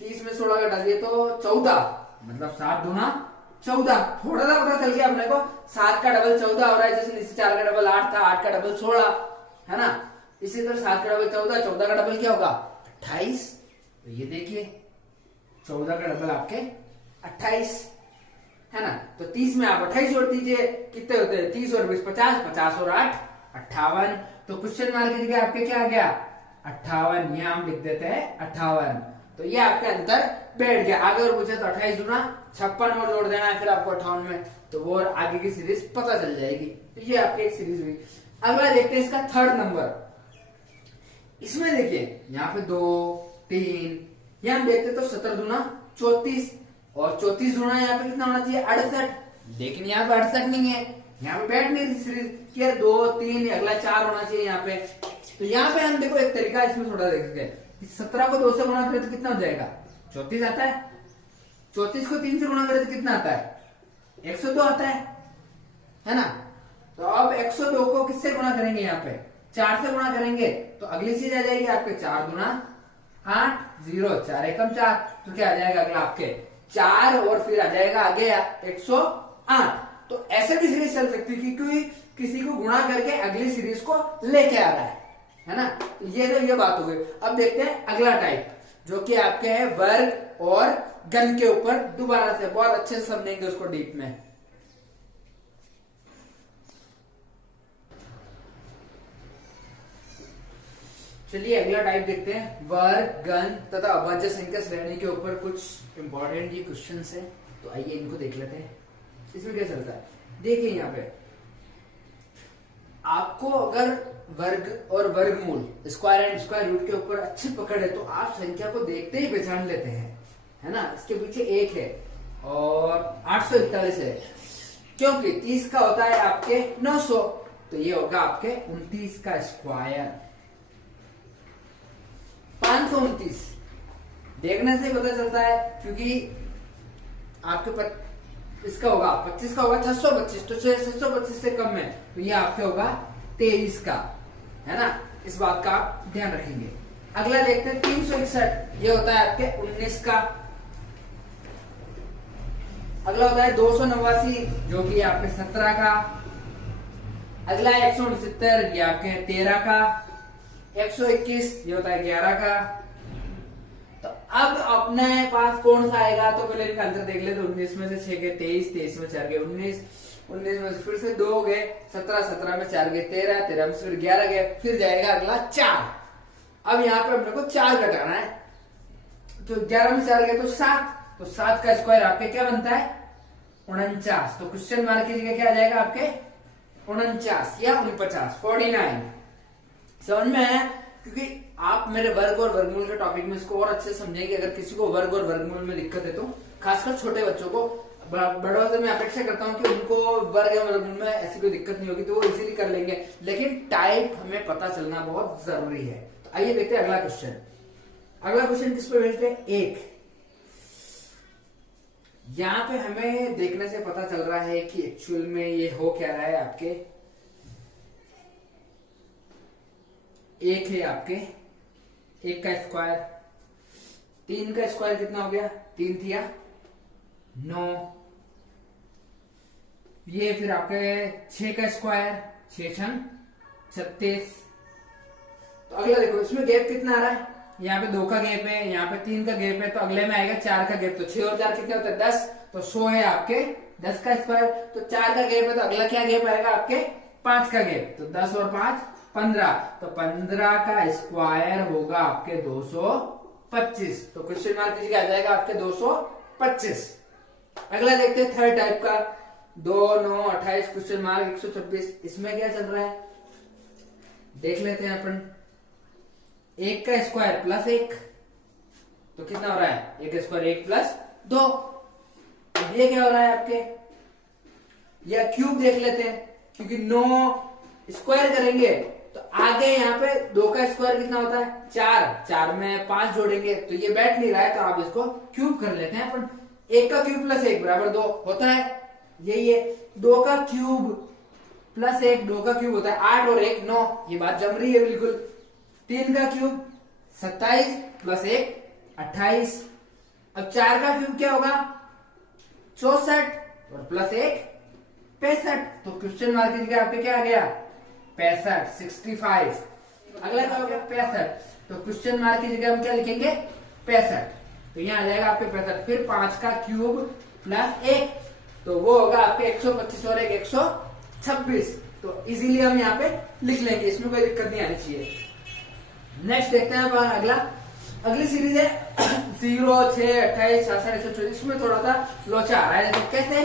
30 में 16 घटा दिए तो 14, मतलब 7 दूना 14। थोड़ा सा पता चल गया अपने को, 7 का डबल 14 हो रहा है, जैसे नीचे 4 का डबल 8 था, 8 का डबल 16 है ना। इसी तरह 7 का डबल 14, 14 का डबल क्या होगा 28। तो ये देखिए 14 का डबल आपके 28 है ना। तो 30 में आप 28 जोड़ दीजिए, कितने होते हैं 30 और 20 50, 50 और 8 58। तो क्वेश्चन मार्क की जगह आपके क्या आ गया 58, यहाँ हम लिख देते हैं 58। तो ये आपके अंतर बैठ गया। आगे और पूछे तो 28 दूना 56 और जोड़ देना है फिर आपको 58 में, तो वो और आगे की सीरीज पता चल जाएगी। तो ये आपकी एक सीरीज हुई। अगला देखते हैं इसका थर्ड नंबर। इसमें देखिए यहाँ पे 2 3 यहाँ हम देखते तो 17 दूना 34 और 34 दूना यहाँ पे कितना होना चाहिए 68, लेकिन यहाँ पे 68 नहीं है, यहाँ पे बैठ नहीं रही सीरीज कि 2 3 अगला 4 होना चाहिए यहाँ पे। तो यहाँ पे हम देखो एक तरीका इसमें थोड़ा देखते हैं, 17 को 2 से गुणा करें तो कितना हो जाएगा 34 आता है, 34 को 3 से गुणा करें तो कितना आता है 102 आता है ना। तो अब 102 को किससे गुणा करेंगे, यहाँ पे 4 से गुणा करेंगे तो अगली चीज आ जाएगी आपके 4 दूना 8, 0 4 एकम 4, तो क्या आ जाएगा अगला आपके 4 और फिर आ जाएगा आगे 108। तो ऐसे भी सीरीज चल सकती है क्योंकि किसी को गुणा करके अगली सीरीज को लेके आ रहा है ना। ये बात हो गई। अब देखते हैं अगला टाइप जो कि आपके है वर्ग और घन के ऊपर, दोबारा से बहुत अच्छे से समझेंगे उसको डीप में। चलिए अगला टाइप देखते हैं, वर्ग घन तथा अभाज्य संख्या श्रेणी के ऊपर कुछ इंपॉर्टेंट ये क्वेश्चन है, तो आइए इनको देख लेते हैं। इसमें क्या चलता है, देखिए यहाँ पे आपको अगर वर्ग और वर्गमूल स्क्वायर एंड स्क्वायर रूट के ऊपर अच्छी पकड़ है तो आप संख्या को देखते ही पहचान लेते हैं, है ना। इसके पीछे 1 है और 841 है, क्योंकि 30 का होता है आपके 900, तो ये होगा आपके 29 का स्क्वायर। 529 देखने से पता चलता है क्योंकि आपके इसका होगा 25 का होगा 625, तो 625 से कम है तो ये आपके होगा 23 का, है ना। इस बात का आप ध्यान रखेंगे। अगला देखते हैं 361, ये होता है आपके 19 का। अगला होता है 289 जो कि आपके 17 का। अगला 169 ये आपके 13 का। 121 ये होता है 11 का। तो अब अपने पास कौन सा आएगा, तो पहले इनका आंसर देख ले। तो 19 में से 6 गए 23, 23 में 4 गए 19, 19 में से फिर से 2 गए 17, 17 में 4 गए 13, 13 में से फिर 11 गए, फिर जाएगा अगला 4। अब यहाँ पे अपने को 4 घटाना है, तो 11 में 4 गए तो 7, तो 7 का स्क्वायर आपके क्या बनता है 49। तो क्वेश्चन मार्क की जगह क्या आ जाएगा आपके 49 या 49, 49। समझ में आया, क्योंकि आप मेरे वर्ग और वर्गमूल के टॉपिक में इसको और अच्छे से समझेंगे। अगर किसी को वर्ग और वर्गमूल में दिक्कत है तो खासकर छोटे बच्चों को, बड़ों से मैं अपेक्षा करता हूं कि उनको वर्ग या वर्गमूल में ऐसी कोई दिक्कत नहीं होगी, तो वो इजीली कर लेंगे, लेकिन टाइप हमें पता चलना बहुत जरूरी है। तो आइए देखते हैं अगला क्वेश्चन। अगला क्वेश्चन किस पे भेजते हैं 1। यहाँ पे हमें देखने से पता चल रहा है कि एक्चुअल में ये हो क्या रहा है। आपके 1 है आपके 1 का स्क्वायर, 3 का स्क्वायर कितना हो गया 3 थिया 9, ये फिर आपके 6 का स्क्वायर 6 छंग 36। तो अगला देखो इसमें गैप कितना आ रहा है, यहाँ पे 2 का गैप है, यहाँ पे 3 का गैप है, तो अगले में आएगा 4 का गैप। तो 6 और 4 कितने होते हैं 10, तो 100 है आपके 10 का स्क्वायर। तो 4 का गैप है, तो अगला क्या गैप आएगा आपके 5 का गैप, तो 10 और 5 15, तो 15 का स्क्वायर होगा आपके 225। तो क्वेश्चन मार्क की जगह आ जाएगा आपके 225। अगला देखते हैं थर्ड टाइप का 2 9 28 क्वेश्चन मार्क 126। इसमें क्या चल रहा है देख लेते हैं अपन। 1 का स्क्वायर प्लस 1, तो कितना हो रहा है 1 का स्क्वायर 1 प्लस 2। ये क्या हो रहा है आपके, या क्यूब देख लेते हैं, क्योंकि 9 स्क्वायर करेंगे तो आगे यहाँ पे 2 का स्क्वायर कितना होता है 4, 4 में 5 जोड़ेंगे तो ये बैठ नहीं रहा है, तो आप इसको क्यूब कर लेते हैं अपन। 1 का क्यूब प्लस 1 बराबर 2 होता है, यही है। 2 का क्यूब प्लस 1, 2 का क्यूब होता है 8 और 1 9, ये बात जम रही है बिल्कुल। 3 का क्यूब 27 प्लस 1 28। अब 4 का क्यूब क्या होगा 64 और प्लस 1 65। तो क्वेश्चन मार्क की जगह आपके क्या आ गया 65 65। अगला क्या हो गया 65, तो क्वेश्चन मार्क की जगह हम क्या लिखेंगे 65, तो यहाँ आ जाएगा आपके 65। फिर 5 का क्यूब प्लस 1, तो वो होगा आपके 125 और 1 126। तो इजीली हम यहाँ पे लिख लेंगे, इसमें कोई दिक्कत नहीं आनी चाहिए। नेक्स्ट देखते हैं अगला। अगली सीरीज है 0 6 28 66 124। इसमें थोड़ा सा लोचा आ रहा है, तो कैसे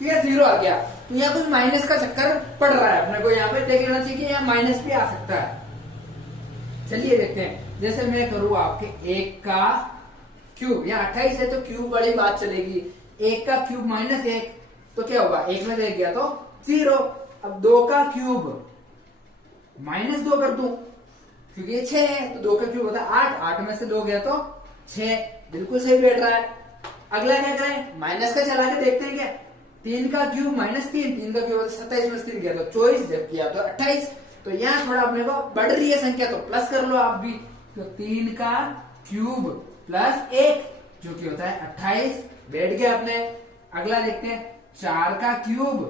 ये 0 आ गया, तो यहाँ कुछ माइनस का चक्कर पड़ रहा है अपने को, यहाँ पे देख लेना चाहिए कि यहाँ माइनस भी आ सकता है। चलिए देखते हैं, जैसे मैं करूँ आपके 1 का क्यूब, यहाँ 28 है तो क्यूब वाली बात चलेगी। 1 का क्यूब माइनस 1 तो क्या होगा, 1 में से 1 गया तो 0। अब 2 का क्यूब माइनस 2 कर दूं क्योंकि ये 6 है तो 2 का क्यूब होता है 8, 8 में से 2 गया तो 6, बिल्कुल सही बैठ रहा है। अगला क्या करें, माइनस का चला के देखते हैं क्या। 3 का क्यूब माइनस 3, 3 का क्यूब 27 में से 3 गया तो 24, जब किया तो 28। तो यहाँ थोड़ा अपने को बढ़ रही है संख्या तो प्लस कर लो आप भी। तो 3 का क्यूब प्लस 1 जो कि होता है 28, बैठ गया अपने। अगला देखते हैं 4 का क्यूब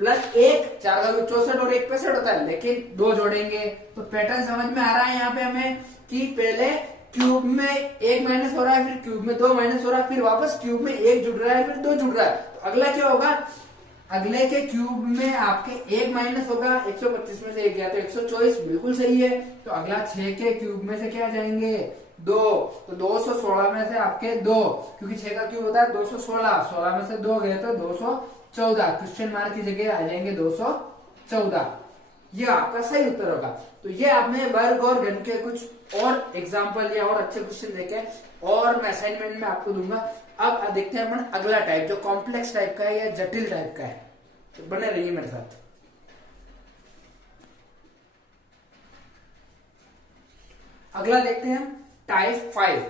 प्लस 1, 4 का क्यूब 64 और 1 65 होता है, लेकिन 2 जोड़ेंगे तो पैटर्न समझ में आ रहा है यहाँ पे हमें कि पहले क्यूब में 1 माइनस हो रहा है, फिर क्यूब में 2 माइनस हो रहा है, फिर वापस क्यूब में 1 जुड़ रहा है, फिर 2 जुड़ रहा है। तो अगला क्या होगा, अगले के क्यूब में आपके 1 माइनस होगा, 125 में से 1 गया तो 124, बिल्कुल सही है। तो अगला 6 के क्यूब में से क्या जाएंगे 2, तो 216 में से आपके 2, क्योंकि 6 का क्यूब होता है 216, 16 में से 2 गए तो 214, क्वेश्चन मार्क की जगह आ जाएंगे 214। ये आपका सही उत्तर होगा। तो ये आपने वर्ग और घन के कुछ और एग्जाम्पल या और अच्छे क्वेश्चन देखे और मैं असाइनमेंट में आपको दूंगा। अब देखते हैं अपन अगला टाइप जो कॉम्प्लेक्स टाइप का है या जटिल टाइप का है, तो बने रहिए मेरे साथ। अगला देखते हैं टाइप 5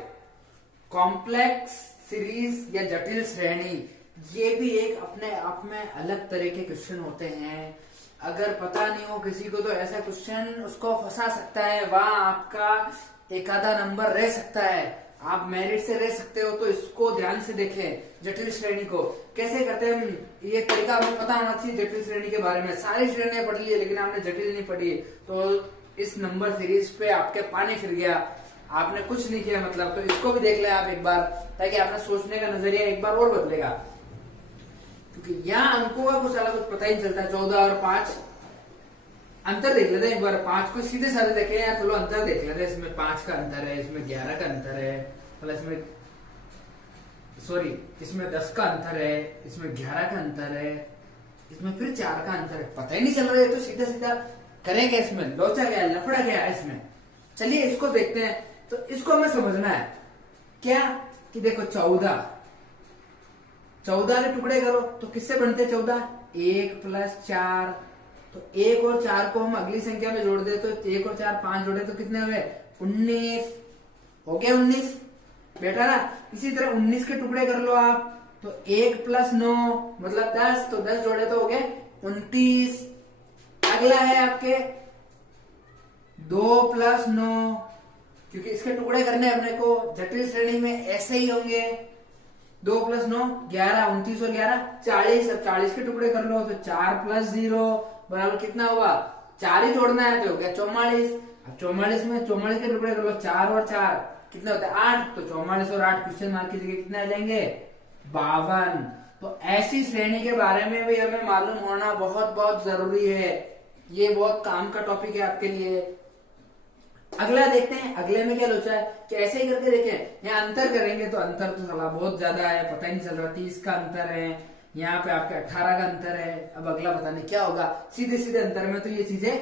कॉम्प्लेक्स सीरीज या जटिल श्रेणी। ये भी एक अपने आप में अलग तरह के क्वेश्चन होते हैं। अगर पता नहीं हो किसी को तो ऐसा क्वेश्चन उसको फंसा सकता है, वहां आपका एक आधा नंबर रह सकता है, आप मेरिट से रह सकते हो। तो इसको ध्यान से देखें। जटिल श्रेणी को कैसे करते हैं, ये तरीका हमें पता होना चाहिए जटिल श्रेणी के बारे में। सारी श्रेणियां पढ़ ली है लेकिन आपने जटिल नहीं पढ़ी तो इस नंबर सीरीज पे आपके पानी फिर गया, आपने कुछ नहीं किया मतलब। तो इसको भी देख लें आप एक बार, ताकि आपने सोचने का नजरिया एक बार और बदलेगा। क्योंकि यहाँ अंकों का कुछ अलग कुछ पता ही नहीं चलता। 14 और 5 अंतर देख लेते हैं एक बार। 5 को सीधे साधे देखें यार, चलो अंतर देख लेते हैं। इसमें 5 का अंतर है, इसमें 11 का अंतर है, प्लस में इसमें 10 का अंतर है, इसमें 11 का अंतर है, इसमें फिर 4 का अंतर है। पता ही नहीं चल रहा है तो सीधा सीधा करेंगे। इसमें लोचा गया, लफड़ा गया है इसमें। चलिए इसको देखते हैं। तो इसको हमें समझना है क्या कि देखो 14 के टुकड़े करो तो किससे बनते 14, 1 प्लस 4। तो 1 और 4 को हम अगली संख्या में जोड़ दे तो 1 और 4 5 जोड़े तो कितने हुए 19, हो गया 19 बेटा ना। इसी तरह 19 के टुकड़े कर लो आप तो 1 प्लस 9 मतलब 10, तो 10 जोड़े तो हो गए 29। अगला है आपके 2 प्लस 9, क्योंकि इसके टुकड़े करने अपने को जटिल श्रेणी में ऐसे ही होंगे। 2 प्लस 9 11, 29 और 11 40। अब 40 के टुकड़े कर लो तो 4 प्लस 0 बराबर कितना होगा 4 ही जोड़ना है तो हो गया 44। अब 44 में 44 के टुकड़े कर लो 4 और 4 कितने होते हैं 8, तो 44 और 8 क्वेश्चन मार्क की जगह कितने आ जाएंगे 52। तो ऐसी श्रेणी के बारे में भी हमें मालूम होना बहुत बहुत जरूरी है। ये बहुत काम का टॉपिक है आपके लिए। अगला देखते हैं, अगले में क्या लोचा है कि ऐसे ही करके देखें। यहाँ अंतर करेंगे तो अंतर तो साला बहुत ज्यादा है, पता ही नहीं चल रहा। 30 का अंतर है, यहाँ पे आपके 18 का अंतर है। अब अगला पता नहीं क्या होगा, सीधे सीधे अंतर में तो ये चीजें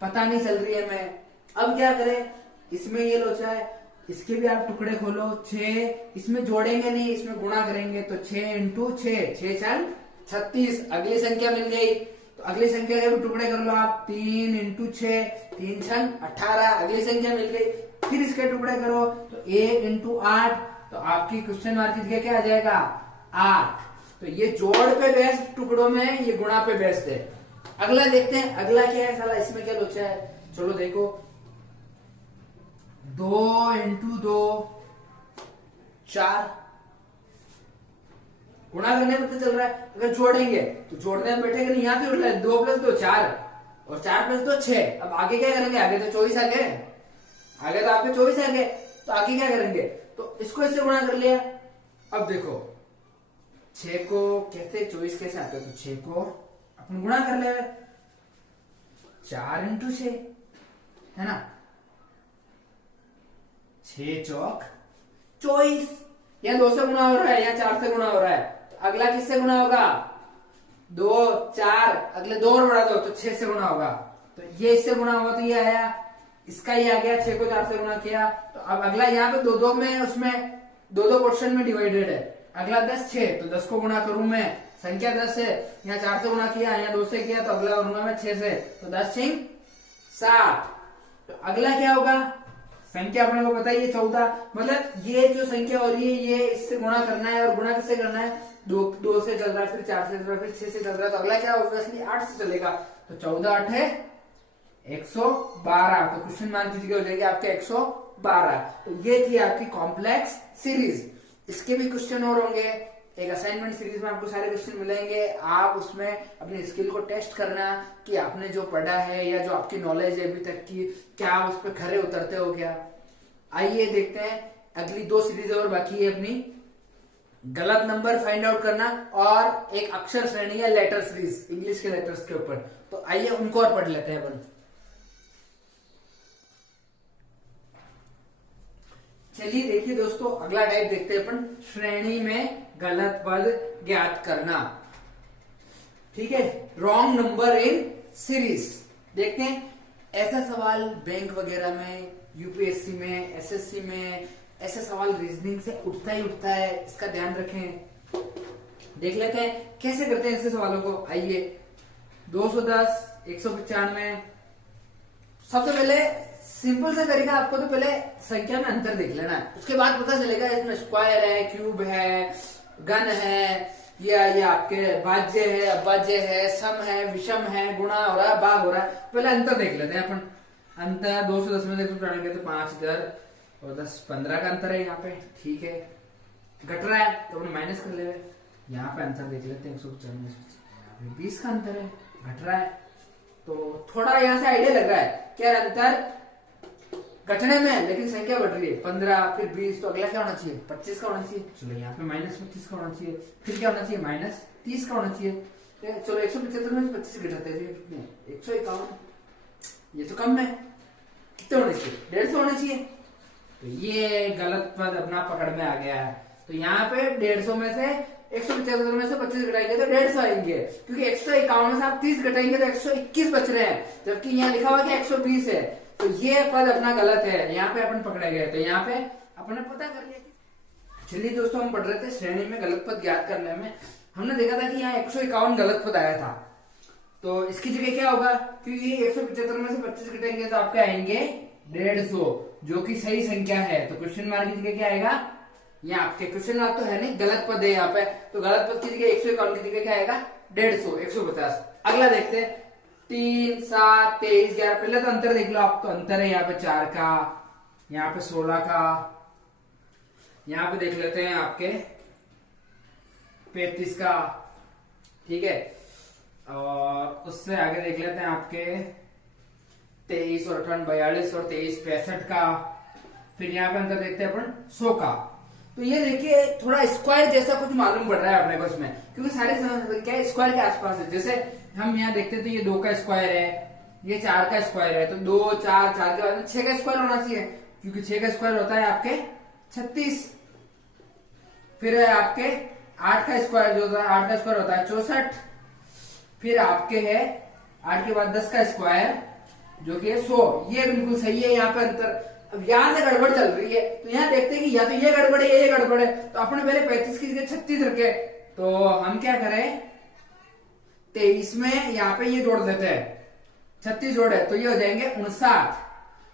पता नहीं चल रही है हमें। अब क्या करें, इसमें ये लोचा है, इसके भी आप टुकड़े खोलो 6, इसमें जोड़ेंगे नहीं, इसमें गुणा करेंगे तो 6 इंटू 6, 6 4 36। अगली संख्या मिल गई तो अगली संख्या के टुकड़े कर लो आप 3 इंटू 6, 3 6 18। अगली संख्या मिल गई, फिर इसके टुकड़े करो तो 1 इंटू 8, तो आपकी क्वेश्चन मार्क की जगह क्या आ जाएगा 8। तो ये जोड़ पे बेस्ट टुकड़ों में, ये गुणा पे बेस्ट है। अगला देखते हैं, अगला क्या है साला, इसमें क्या लोचा है। चलो देखो 2 इंटू 2 4, गुणा करने में तो चल रहा है। अगर जोड़ेंगे तो जोड़ने में बैठेगा नहीं, यहाँ पे उठ रहा है 2 प्लस 2 4 और 4 प्लस 2 6। अब आगे क्या करेंगे, आगे तो 24 आ गए, आगे तो आपके 24 आ गए, तो आगे क्या करेंगे, तो इसको इससे गुणा कर लिया। अब देखो 6 को कैसे 24 कैसे आते, तो 6 को अपन गुणा कर ले 4 इंटू 6 है ना, 6 चौक 24। यहाँ 2 से गुणा हो रहा है, यहाँ 4 से गुणा हो रहा है। तो अगला किससे गुणा होगा 2 4, अगले 2 और बढ़ा दो तो 6 से गुणा होगा। तो ये इससे गुणा होगा तो ये आया, इसका ही आ गया, 6 को 4 से गुणा किया। तो अब अगला यहाँ पे 2 2 में उसमें दो दो पोर्शन में डिवाइडेड है। अगला 10 6, तो 10 को गुणा करूं मैं, संख्या 10 है, यहाँ 4 से गुणा किया, यहाँ 2 से किया, तो अगला करूंगा मैं 6 से, तो 10 6 7। तो अगला क्या होगा, संख्या अपने को पता ही है 14, मतलब ये जो संख्या हो रही है ये इससे गुणा करना है, और गुणा किससे करना है, 2 से चल रहा है, फिर 4 से चल रहा है, फिर 6 से चल रहा है, तो अगला क्या होगा, इसलिए 8 से चलेगा। तो 14 8 है 112, तो क्वेश्चन मार्क की जगह हो जाएगी आपके 112। तो ये थी आपकी कॉम्प्लेक्स सीरीज। इसके भी क्वेश्चन और होंगे, एक असाइनमेंट सीरीज में आपको सारे क्वेश्चन मिलेंगे, आप उसमें अपनी स्किल को टेस्ट करना कि आपने जो पढ़ा है या जो आपकी नॉलेज है अभी तक की, क्या आप उस पर खरे उतरते हो क्या। आइए देखते हैं, अगली 2 सीरीज और बाकी है अपनी, गलत नंबर फाइंड आउट करना और एक अक्षर श्रेणी या लेटर सीरीज इंग्लिश के लेटर्स के ऊपर। तो आइए उनको और पढ़ लेते हैं अपन। चलिए देखिए दोस्तों, अगला टाइप देखते हैं अपन, श्रेणी में गलत पद ज्ञात करना। ठीक है, रॉन्ग नंबर इन सीरीज। देखते हैं, ऐसा सवाल बैंक वगैरह में, यूपीएससी में, एसएससी में ऐसे सवाल रीजनिंग से उठता ही उठता है, इसका ध्यान रखें। देख लेते हैं कैसे करते हैं ऐसे सवालों को। आइए, 210 195। सबसे पहले सिंपल सा तरीका, आपको तो पहले संख्या में अंतर देख लेना है, उसके बाद पता चलेगा इसमें स्क्वायर है, क्यूब है, घन है, या ये आपके भाज्य है, अभाज्य है, सम है, विषम है, गुणा हो रहा है, भाग हो रहा है। पहले अंतर देख लेते हैं अपन। अंतर 210 में 195 तो 5 इधर और 10 15 का अंतर है यहाँ पे। ठीक है, घट रहा है तो अपन माइनस कर ले। यहाँ पे अंतर देख लेते हैं 195, 20 का अंतर है, घट रहा है। तो थोड़ा यहाँ से आइडिया लग रहा है क्या, अंतर घटने में लेकिन संख्या बढ़ रही है, 15 फिर 20, तो अगला क्या होना चाहिए, 25 का होना चाहिए। चलो यहाँ पे -25 का होना चाहिए, फिर क्या होना चाहिए, -30 का होना चाहिए। चलो 175 में 25 घटाते हैं, कितने 151, ये तो कम है, कितने होने चाहिए, 150 होने चाहिए। तो ये गलत पद अपना पकड़ में आ गया है। तो यहाँ पे 150 में से 175 में से 25 घटाएंगे तो 150 आएंगे, क्योंकि 151 में से आप 30 घटाएंगे तो 121 बच रहे हैं, जबकि यहाँ लिखा हुआ कि 120 है। तो ये पद अपना गलत है, यहाँ पे अपन पकड़े गए। तो यहाँ पे अपने पता कर लिया। चलिए दोस्तों, हम पढ़ रहे थे श्रेणी में गलत पद ज्ञात करने में, हमने देखा था कि यहाँ 151 गलत पद आया था। तो इसकी जगह क्या होगा, क्योंकि 175 में से 25 घटाएंगे तो आपके आएंगे 150, जो कि सही संख्या है। तो क्वेश्चन मार्क की जगह क्या आएगा, यहाँ आपके क्वेश्चन मार्क तो है नहीं, गलत पद है यहाँ पे, तो गलत पद की जगह 151 की जगह क्या आएगा, 150 150। अगला देखते हैं, 3 7 23 11। पहले तो अंतर देख लो आप, तो अंतर है यहाँ पे 4 का, यहाँ पे 16 का, यहाँ पे देख लेते हैं आपके 35 का। ठीक है, और उससे आगे देख लेते हैं आपके 23 और 58 42 और 23 65 का। फिर यहाँ पे अंतर देखते हैं अपन 100 का। तो ये देखिए थोड़ा स्क्वायर जैसा कुछ मालूम पड़ रहा है अपने को इसमें, क्योंकि सारे क्या स्क्वायर के आसपास है। जैसे हम यहाँ देखते हैं तो ये 2 का स्क्वायर है, ये 4 का स्क्वायर है, तो 2 4 4 के बाद में 6 का स्क्वायर होना चाहिए, क्योंकि 6 का स्क्वायर होता है आपके 36। फिर है आपके 8 का स्क्वायर, जो होता है 8 का स्क्वायर होता है 64। फिर आपके है 8 के बाद 10 का स्क्वायर जो कि 100। ये बिल्कुल सही है यहाँ पे अंतर। अब यहाँ से गड़बड़ चल रही है, तो यहाँ देखते हैं कि या तो ये गड़बड़ है या ये गड़बड़ है। तो अपने पहले 35 की जगह 36 रखे, तो हम क्या करें, 23 में यहाँ पे ये जोड़ देते हैं, 36 जोड़े तो ये हो जाएंगे 59।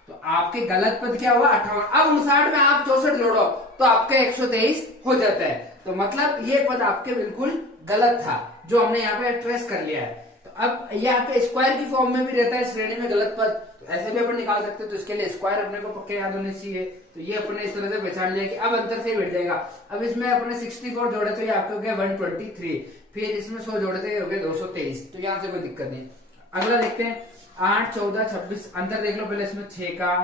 तो आपके गलत पद क्या हुआ, 58। अब 59 में आप 64 जोड़ो तो आपके 123 हो जाता है। तो मतलब ये पद आपके बिल्कुल गलत था, जो हमने यहाँ पे ट्रेस कर लिया है। तो अब ये आपके स्क्वायर की फॉर्म में भी रहता है श्रेणी में गलत पद, तो ऐसे भी अपन निकाल सकते हैं। तो इसके लिए स्क्वायर अपने को पक्के याद होने चाहिए। तो ये अपने इस तरह से पहचान लिया कि अब अंतर से ही बैठ जाएगा। अब इसमें अपने 64 जोड़े तो ये आपके हो गया 123, फिर इसमें 100 जोड़े थे हो गए 223। तो यहाँ से कोई दिक्कत नहीं। अगला देखते हैं 8 14 26। अंतर देख लो पहले, इसमें 6 का,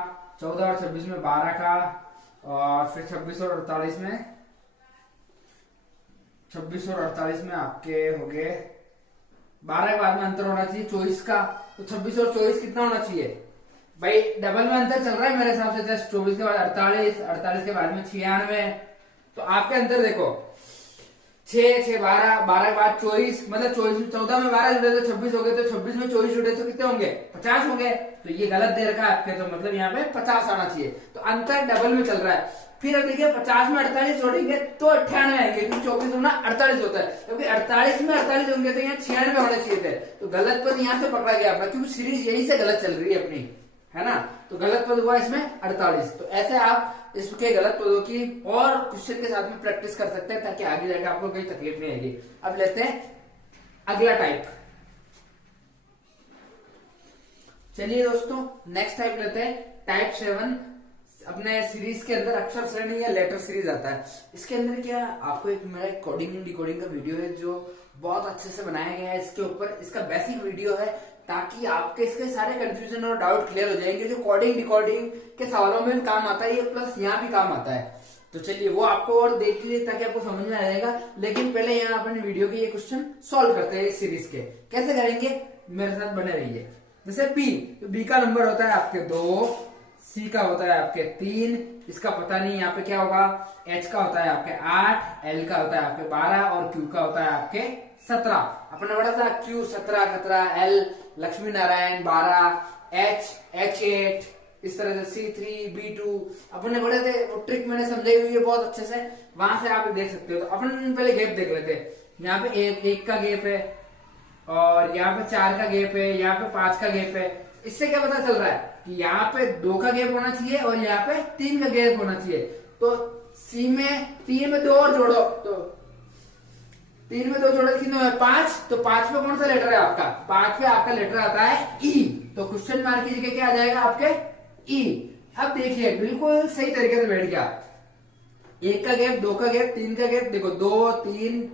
14 और 26 में 12 का, और फिर 26 और 48 में 26 और 48 में आपके हो गए 12 के बाद में अंतर होना चाहिए 24 का। तो 26 और 24 कितना होना चाहिए भाई, डबल में अंतर चल रहा है मेरे हिसाब से। जस्ट 24 के बाद 48, 48 के बाद में 96। तो आपके अंतर देखो 6 6 12, 12 के बाद 24, मतलब 24 14 में 12 जुड़े तो 26 हो गए, तो 26 में 24 जुड़े तो कितने होंगे 50 हो गए। तो ये गलत दे रखा है आपके, तो मतलब यहाँ पे 50 आना चाहिए। तो अंतर डबल में चल रहा है। फिर अब देखिए 50 में 48 जोड़ेंगे तो 98 आएंगे, क्योंकि 24 गुना 48 होता है, क्योंकि 48 में 48 होंगे तो यहाँ 96 होने चाहिए थे, तो गलत पद यहाँ से पकड़ा गया अपना, क्योंकि सीरीज यही से गलत चल रही है अपनी, है ना। तो गलत पद हुआ इसमें 48। तो ऐसे आप इसके गलत पदों की और क्वेश्चन के साथ में प्रैक्टिस कर सकते हैं, ताकि आगे जाकर आपको कोई तकलीफ नहीं आएगी। अब लेते हैं अगला टाइप। चलिए दोस्तों, नेक्स्ट टाइप लेते हैं टाइप 7। अपने सीरीज के अंदर अक्षर श्रेणी या लेटर सीरीज आता है। इसके अंदर क्या, आपको एक मेरा कोडिंग डिकोडिंग का वीडियो है जो बहुत अच्छे से बनाया गया है। इसके ऊपर इसका बेसिक वीडियो है, ताकि आपके इसके सारे कंफ्यूजन और डाउट क्लियर हो जाएंगे, जो कोडिंग डिकोडिंग के सवालों में काम आता है ये, प्लस यहाँ भी काम आता है। तो चलिए वो आपको और देख लीजिए, ताकि आपको समझ में आ जाएगा। लेकिन पहले यहाँ अपने वीडियो के ये क्वेश्चन सॉल्व करते हैं इस सीरीज के। कैसे करेंगे, मेरे साथ बने रहिए। जैसे बी, तो बी का नंबर होता है आपके 2, सी का होता है आपके 3, इसका पता नहीं यहाँ पे क्या होगा, एच का होता है आपके 8, एल का होता है आपके 12 और क्यू का होता है आपके 17। अपने बड़ा था Q 17 17, L Lakshmi Narayan 12, H 8, इस तरह से C3 B2 अपने बड़े थे। वो ट्रिक मैंने समझाई हुई है बहुत अच्छे से, वहां से आप देख सकते हो। तो अपन पहले गैप देख लेते हैं। यहाँ पे एक का गैप है, और यहाँ पे 4 का गैप है, यहाँ पे 5 का गैप है। इससे क्या पता चल रहा है कि यहाँ पे 2 का गैप होना चाहिए और यहाँ पे 3 का गैप होना चाहिए। तो सी में 3 में 2 और जोड़ो, तो 3 में 2 जोड़ो कितने हुए 5। तो 5 पे कौन सा लेटर है आपका, 5 पे आपका लेटर आता है ई। तो क्वेश्चन मार्क की जगह क्या आ जाएगा आपके ई। अब देखिए बिल्कुल सही तरीके से बैठ गया। 1 का गैप, 2 का गैप, 3 का गैप, देखो 2 3,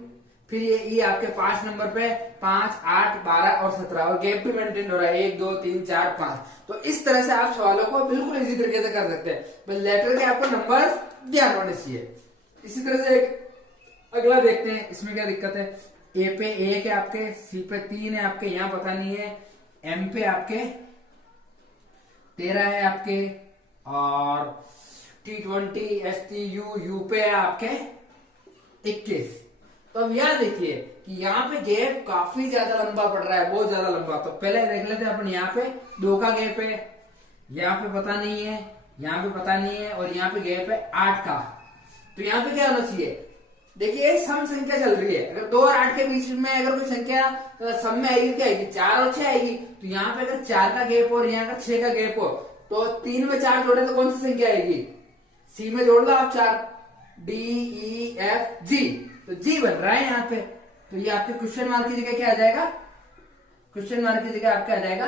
फिर ये आपके 5 नंबर पे 5 8 12 और 17, और गैप भी मेंटेन हो रहा है 1 2 3 4 5। तो इस तरह से आप सवालों को बिल्कुल इजी तरीके से कर सकते हैं, बस लेटर के आपको नंबर ध्यान होने चाहिए। इसी तरह से अगला देखते हैं, इसमें क्या दिक्कत है। ए पे 1 है आपके, सी पे 3 है आपके, यहाँ पता नहीं है, एम पे आपके 13 है आपके, और T20 STU यू पे है आपके 21। तो अब यहाँ देखिए कि यहाँ पे गैप काफी ज्यादा लंबा पड़ रहा है, बहुत ज्यादा लंबा। तो पहले देख लेते हैं अपन, यहाँ पे 2 का गैप है, यहाँ पे पता नहीं है, यहाँ पे पता नहीं है, और यहाँ पे गैप है 8 का। तो यहाँ पे क्या होना चाहिए, देखिए सम संख्या चल रही है। अगर 2 और 8 के बीच में अगर कोई संख्या सम में आएगी, क्या आएगी 4 और 6 आएगी। तो यहाँ पे अगर 4 का गैप हो और यहाँ का 6 का गैप हो, तो 3 में 4 जोड़े तो कौन सी संख्या आएगी, सी में जोड़ लो आप 4, D E F G, तो जी बन रहा है यहाँ पे। तो ये आपके क्वेश्चन मार्क की जगह क्या आ जाएगा, क्वेश्चन मार्क की जगह आपका आ जाएगा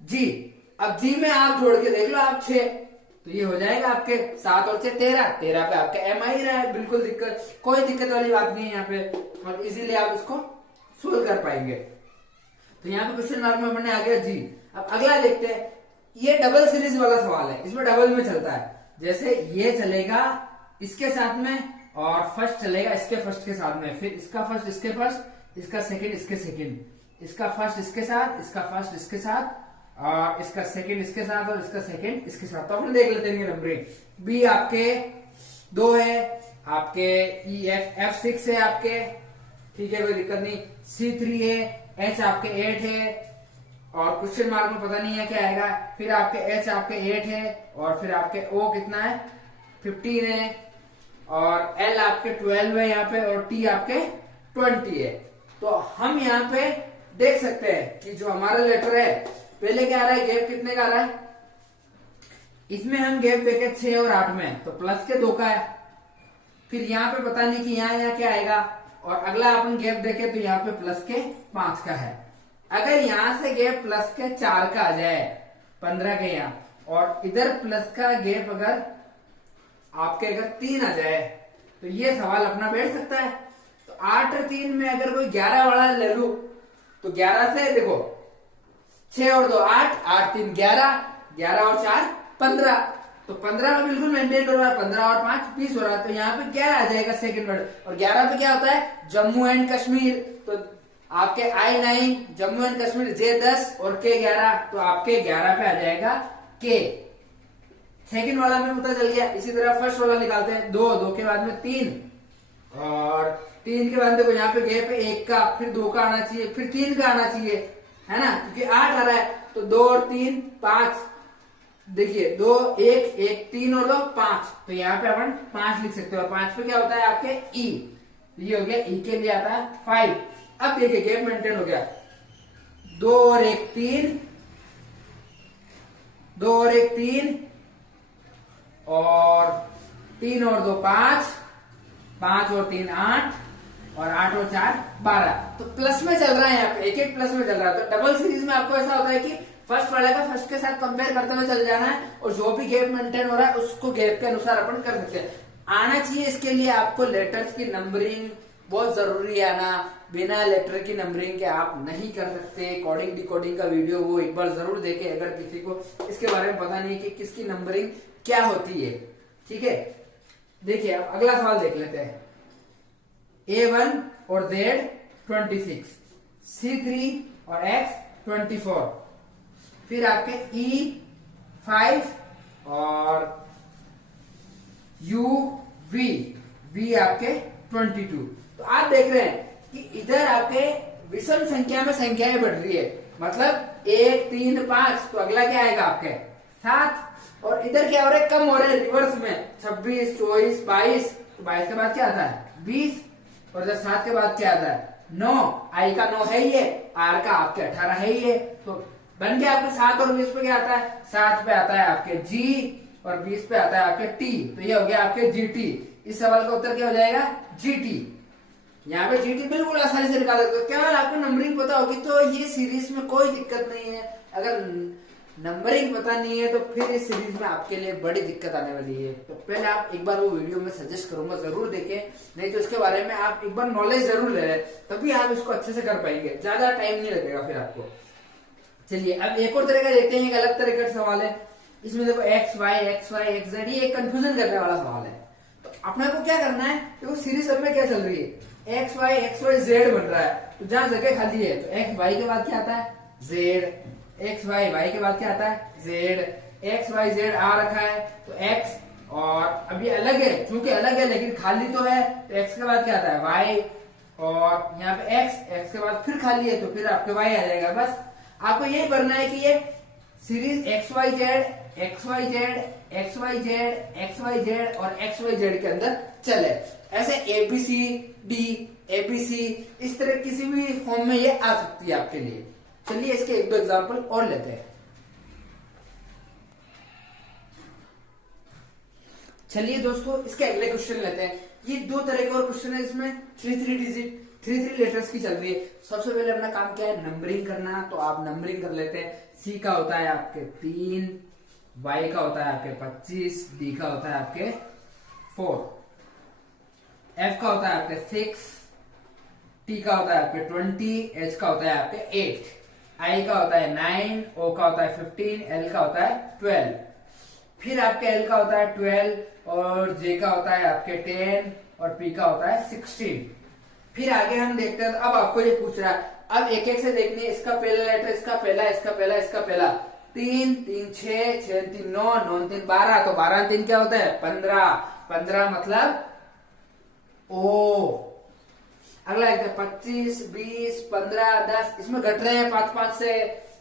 जी। अब जी में आप जोड़ के देख लो आप 6, तो ये हो जाएगा आपके 7 और 6 13, 13 पे आपका एम आ ही रहा है, बिल्कुल कोई दिक्कत वाली बात नहीं है यहाँ पे, और इजीली आप इसको सोल्व कर पाएंगे। तो यहाँ पे क्वेश्चन मार्क में बनने आ गया जी। अब अगला देखते हैं, ये डबल सीरीज वाला सवाल है, इसमें डबल में चलता है। जैसे ये चलेगा इसके साथ में, और फर्स्ट चलेगा इसके फर्स्ट के साथ में, फिर इसका फर्स्ट इसके फर्स्ट, इसका सेकंड इसके सेकंड, इसका फर्स्ट इसके साथ, इसका फर्स्ट इसके साथ, और इसका सेकंड इसके साथ, और इसका सेकंड इसके साथ। तो अपन देख लेते हैं नंबरिंग। बी आपके 2 है, आपके ई एफ 6 है आपके, ठीक है कोई दिक्कत नहीं। C3 है, एच आपके 8 है, और क्वेश्चन मार्क में पता नहीं है क्या आएगा। फिर आपके एच आपके 8 है, और फिर आपके ओ कितना है 15 है, और एल आपके 12 है यहाँ पे, और टी आपके 20 है। तो हम यहाँ पे देख सकते हैं कि जो हमारा लेटर है, पहले क्या आ रहा है, गैप कितने का आ रहा है, इसमें हम गैप देखे 6 और 8 में, तो प्लस के 2 का है। फिर यहाँ पे पता नहीं कि यहाँ क्या आएगा, और अगला अपन गैप देखे तो यहाँ पे प्लस के 5 का है। अगर यहाँ से गैप प्लस के 4 का आ जाए 15 के यहाँ, और इधर प्लस का गैप अगर आपके अगर 3 आ जाए, तो ये सवाल अपना बैठ सकता है। तो 8 और 3 में अगर कोई 11 वाला ले लू, तो 11 से देखो 6 और 2 8, 8 3 11, 11 और 4 15, तो 15 में बिल्कुल मेंटेन हो रहा है, 15 और 5 20 हो रहा है। तो यहाँ पे क्या आ जाएगा सेकंड वर्ड, और 11 पे क्या होता है जम्मू एंड कश्मीर, तो आपके I9 Jammu and Kashmir, J10 और K11, तो आपके 11 पे आ जाएगा K। सेकंड वाला में पता चल गया। इसी तरह फर्स्ट वाला निकालते हैं, 2 के बाद में 3, और 3 के बाद देखो यहाँ पे गैप है 1 का, फिर 2 का आना चाहिए, फिर 3 का आना चाहिए, है ना, क्योंकि 8 आ रहा है। तो 2 और 3 5, देखिए 2 1 1 3 और 2 5, तो यहाँ पे अपन 5 लिख सकते हो। 5 पे क्या होता है आपके ई, ये हो गया ई के लिए आता है 5। अब देखिए गैप मेंटेन हो गया, 2 और 1 3, 2 और 1 3 और 3 और 2 5, 5 और 3 8 और 8 और 4 12। तो प्लस में चल रहा है, यहाँ पे एक एक प्लस में चल रहा है। तो डबल सीरीज में आपको ऐसा होता है कि फर्स्ट वाले का फर्स्ट के साथ कंपेयर करते हुए चल जाना है, और जो भी गैप मेंटेन हो रहा है उसको गैप के अनुसार अपन कर सकते हैं। आना चाहिए इसके लिए आपको लेटर्स की नंबरिंग बहुत जरूरी है आना, बिना लेटर की नंबरिंग के आप नहीं कर सकते। कोडिंग डिकोडिंग का वीडियो वो एक बार जरूर देखें अगर किसी को इसके बारे में पता नहीं कि किसकी नंबरिंग क्या होती है। ठीक है, देखिए अब अगला सवाल देख लेते हैं। A1 और Z 26, C3 और X 24, फिर आपके E5 और V आपके 22। तो आप देख रहे हैं कि इधर आपके विषम संख्या में संख्याएं बढ़ रही है, मतलब 1 3 5, तो अगला क्या आएगा आपके 7, और इधर क्या हो रहा है कम हो रहा है रिवर्स में 26 24 22, तो 22 के बाद क्या आता है 20, और इधर 7 के बाद क्या आता है 9, आई का 9 है ये, आर का आपके 18 है ये, तो बन गया आपके 7 और 20 पे क्या आता है 7 पे आता है आपके जी और 20 पे आता है आपके टी, तो ये हो गया आपके जीटी। इस सवाल का उत्तर क्या हो जाएगा जीटी। यहाँ पे जीटी बिल्कुल आसानी से निकाल सकते हो, केवल आपको नंबरिंग पता होगी तो ये सीरीज में कोई दिक्कत नहीं है। अगर नंबरिंग पता नहीं है तो फिर इस सीरीज में आपके लिए बड़ी दिक्कत आने वाली है। तो पहले आप एक बार वो वीडियो में सजेस्ट करूंगा जरूर देखें, नहीं तो इसके बारे में आप एक बार नॉलेज जरूर ले लें, तभी आप इसको अच्छे से कर पाएंगे, ज्यादा टाइम नहीं लगेगा फिर आपको। चलिए अब एक और तरह का देखते हैं, एक अलग तरह का सवाल है। इसमें देखो एक्स वाई एक्स जेड, ये कंफ्यूजन करने वाला सवाल है। तो अपने को क्या करना है, देखो सीरीज में क्या चल रही है एक्स वाई जेड बन रहा है, तो जहां जगह खाली है तो एक्स वाई के बाद क्या आता है जेड, एक्स वाई के बाद क्या आता है जेड, एक्स वाई जेड आ रखा है तो एक्स, और अब ये अलग है, क्योंकि अलग है लेकिन खाली तो है, तो एक्स के बाद क्या आता है वाई, और यहाँ पे एक्स के बाद फिर खाली है तो फिर आपके वाई आ जाएगा। बस आपको यही करना है कि ये series X Y Z X Y Z X Y Z X Y Z और एक्स वाई जेड के अंदर चले, ऐसे एबीसी डी एबीसी इस तरह किसी भी फॉर्म में ये आ सकती है आपके लिए। चलिए इसके एक दो एग्जांपल और लेते हैं। चलिए दोस्तों इसके अगले क्वेश्चन लेते हैं। ये दो तरह के और क्वेश्चन है, इसमें 3 लेटर्स की चल रही है। सबसे पहले अपना काम क्या है नंबरिंग करना, तो आप नंबरिंग कर लेते हैं। सी का होता है आपके 3, वाई का होता है आपके 25, डी का होता है आपके 4, एफ का होता है आपके 6, टी का होता है आपके 20, एच का होता है आपके 8, आई का होता है 9, ओ का होता है 15, एल का होता है 12, फिर आपके एल का होता है 12 और जे का होता है आपके 10 और पी का होता है 16। फिर आगे हम देखते हैं, अब आपको ये पूछ रहा है, अब एक एक से देखनी है। इसका पहला लेटर, इसका पहला, इसका पहला, इसका पहला 3 3 6 6 3 9 9 3 12, तो 12 3 क्या होता है 15, 15 मतलब ओ। अगला एक 25 20 15 10, इसमें घट रहे हैं 5 5 से,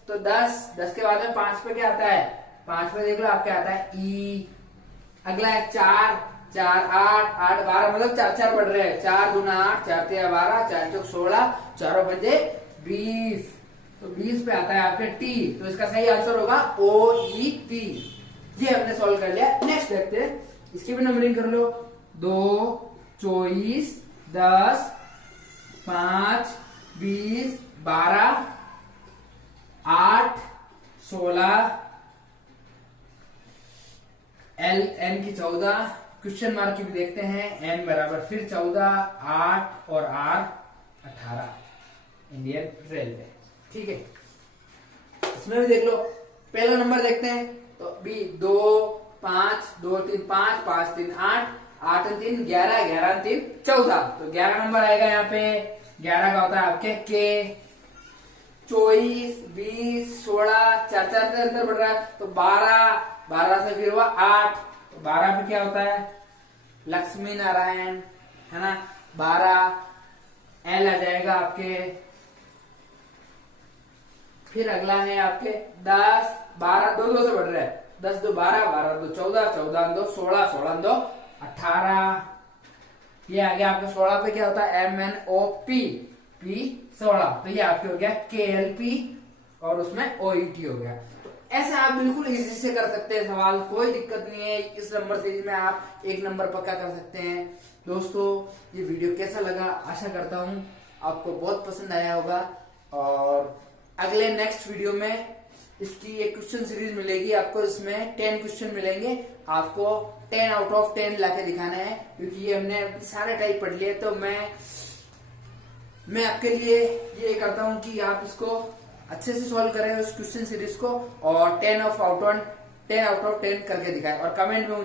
तो 10 10 के बाद में 5 पे क्या आता है 5 पे देख लो आपके आता है ई। अगला है 4 4 8 8 12, मतलब 4 4 बढ़ रहे हैं, 4 दूना 8 4 3 12 4 चौक 16 चारों बजे 20, तो 20 पे आता है आपके टी, तो इसका सही आंसर होगा ओ ई टी। ये हमने सॉल्व कर लिया। नेक्स्ट देखते हैं, इसकी भी नंबरिंग कर लो। 2 24 10 5 20 12 8 16, एल एन की 14, क्वेश्चन मार्क की भी देखते हैं, एन बराबर फिर 14 8 और आर 18, इंडियन रेलवे। ठीक है, इसमें भी देख लो। पहला नंबर देखते हैं, तो बी 2 5 2 3 5 5 3 8 8 3 11 11 3 14, तो 11 नंबर आएगा यहाँ पे। 11 का होता है आपके के। 24 20 16 4 4 के अंदर बढ़ रहा है, तो 12 से फिर हुआ 8, तो 12 पे क्या होता है लक्ष्मी नारायण, है ना। 12 एल आ जाएगा आपके। फिर अगला है आपके 10 12 2 2 से बढ़ रहा है, 10 2 12, 12 2 14, 14 2 16, 16 2 18। ये आ गया आपका 16 पे क्या होता है MNOP, P 16, तो ये आपके हो गया KLP और उसमें OET हो गया। तो ऐसे आप बिल्कुल इजी से कर सकते हैं सवाल, कोई दिक्कत नहीं है। इस नंबर सीरीज में आप 1 नंबर पक्का कर सकते हैं। दोस्तों ये वीडियो कैसा लगा, आशा करता हूँ आपको बहुत पसंद आया होगा। और अगले नेक्स्ट वीडियो में इसकी एक क्वेश्चन सीरीज मिलेगी आपको, इसमें 10 क्वेश्चन मिलेंगे, आपको 10 आउट ऑफ 10 लाके दिखाना है, क्योंकि ये हमने सारे टाइप पढ़ लिए। तो मैं आपके लिए ये करता हूं कि आप इसको अच्छे से सॉल्व करें उस क्वेश्चन सीरीज को, और 10 आउट ऑफ 10 करके दिखाएं और कमेंट में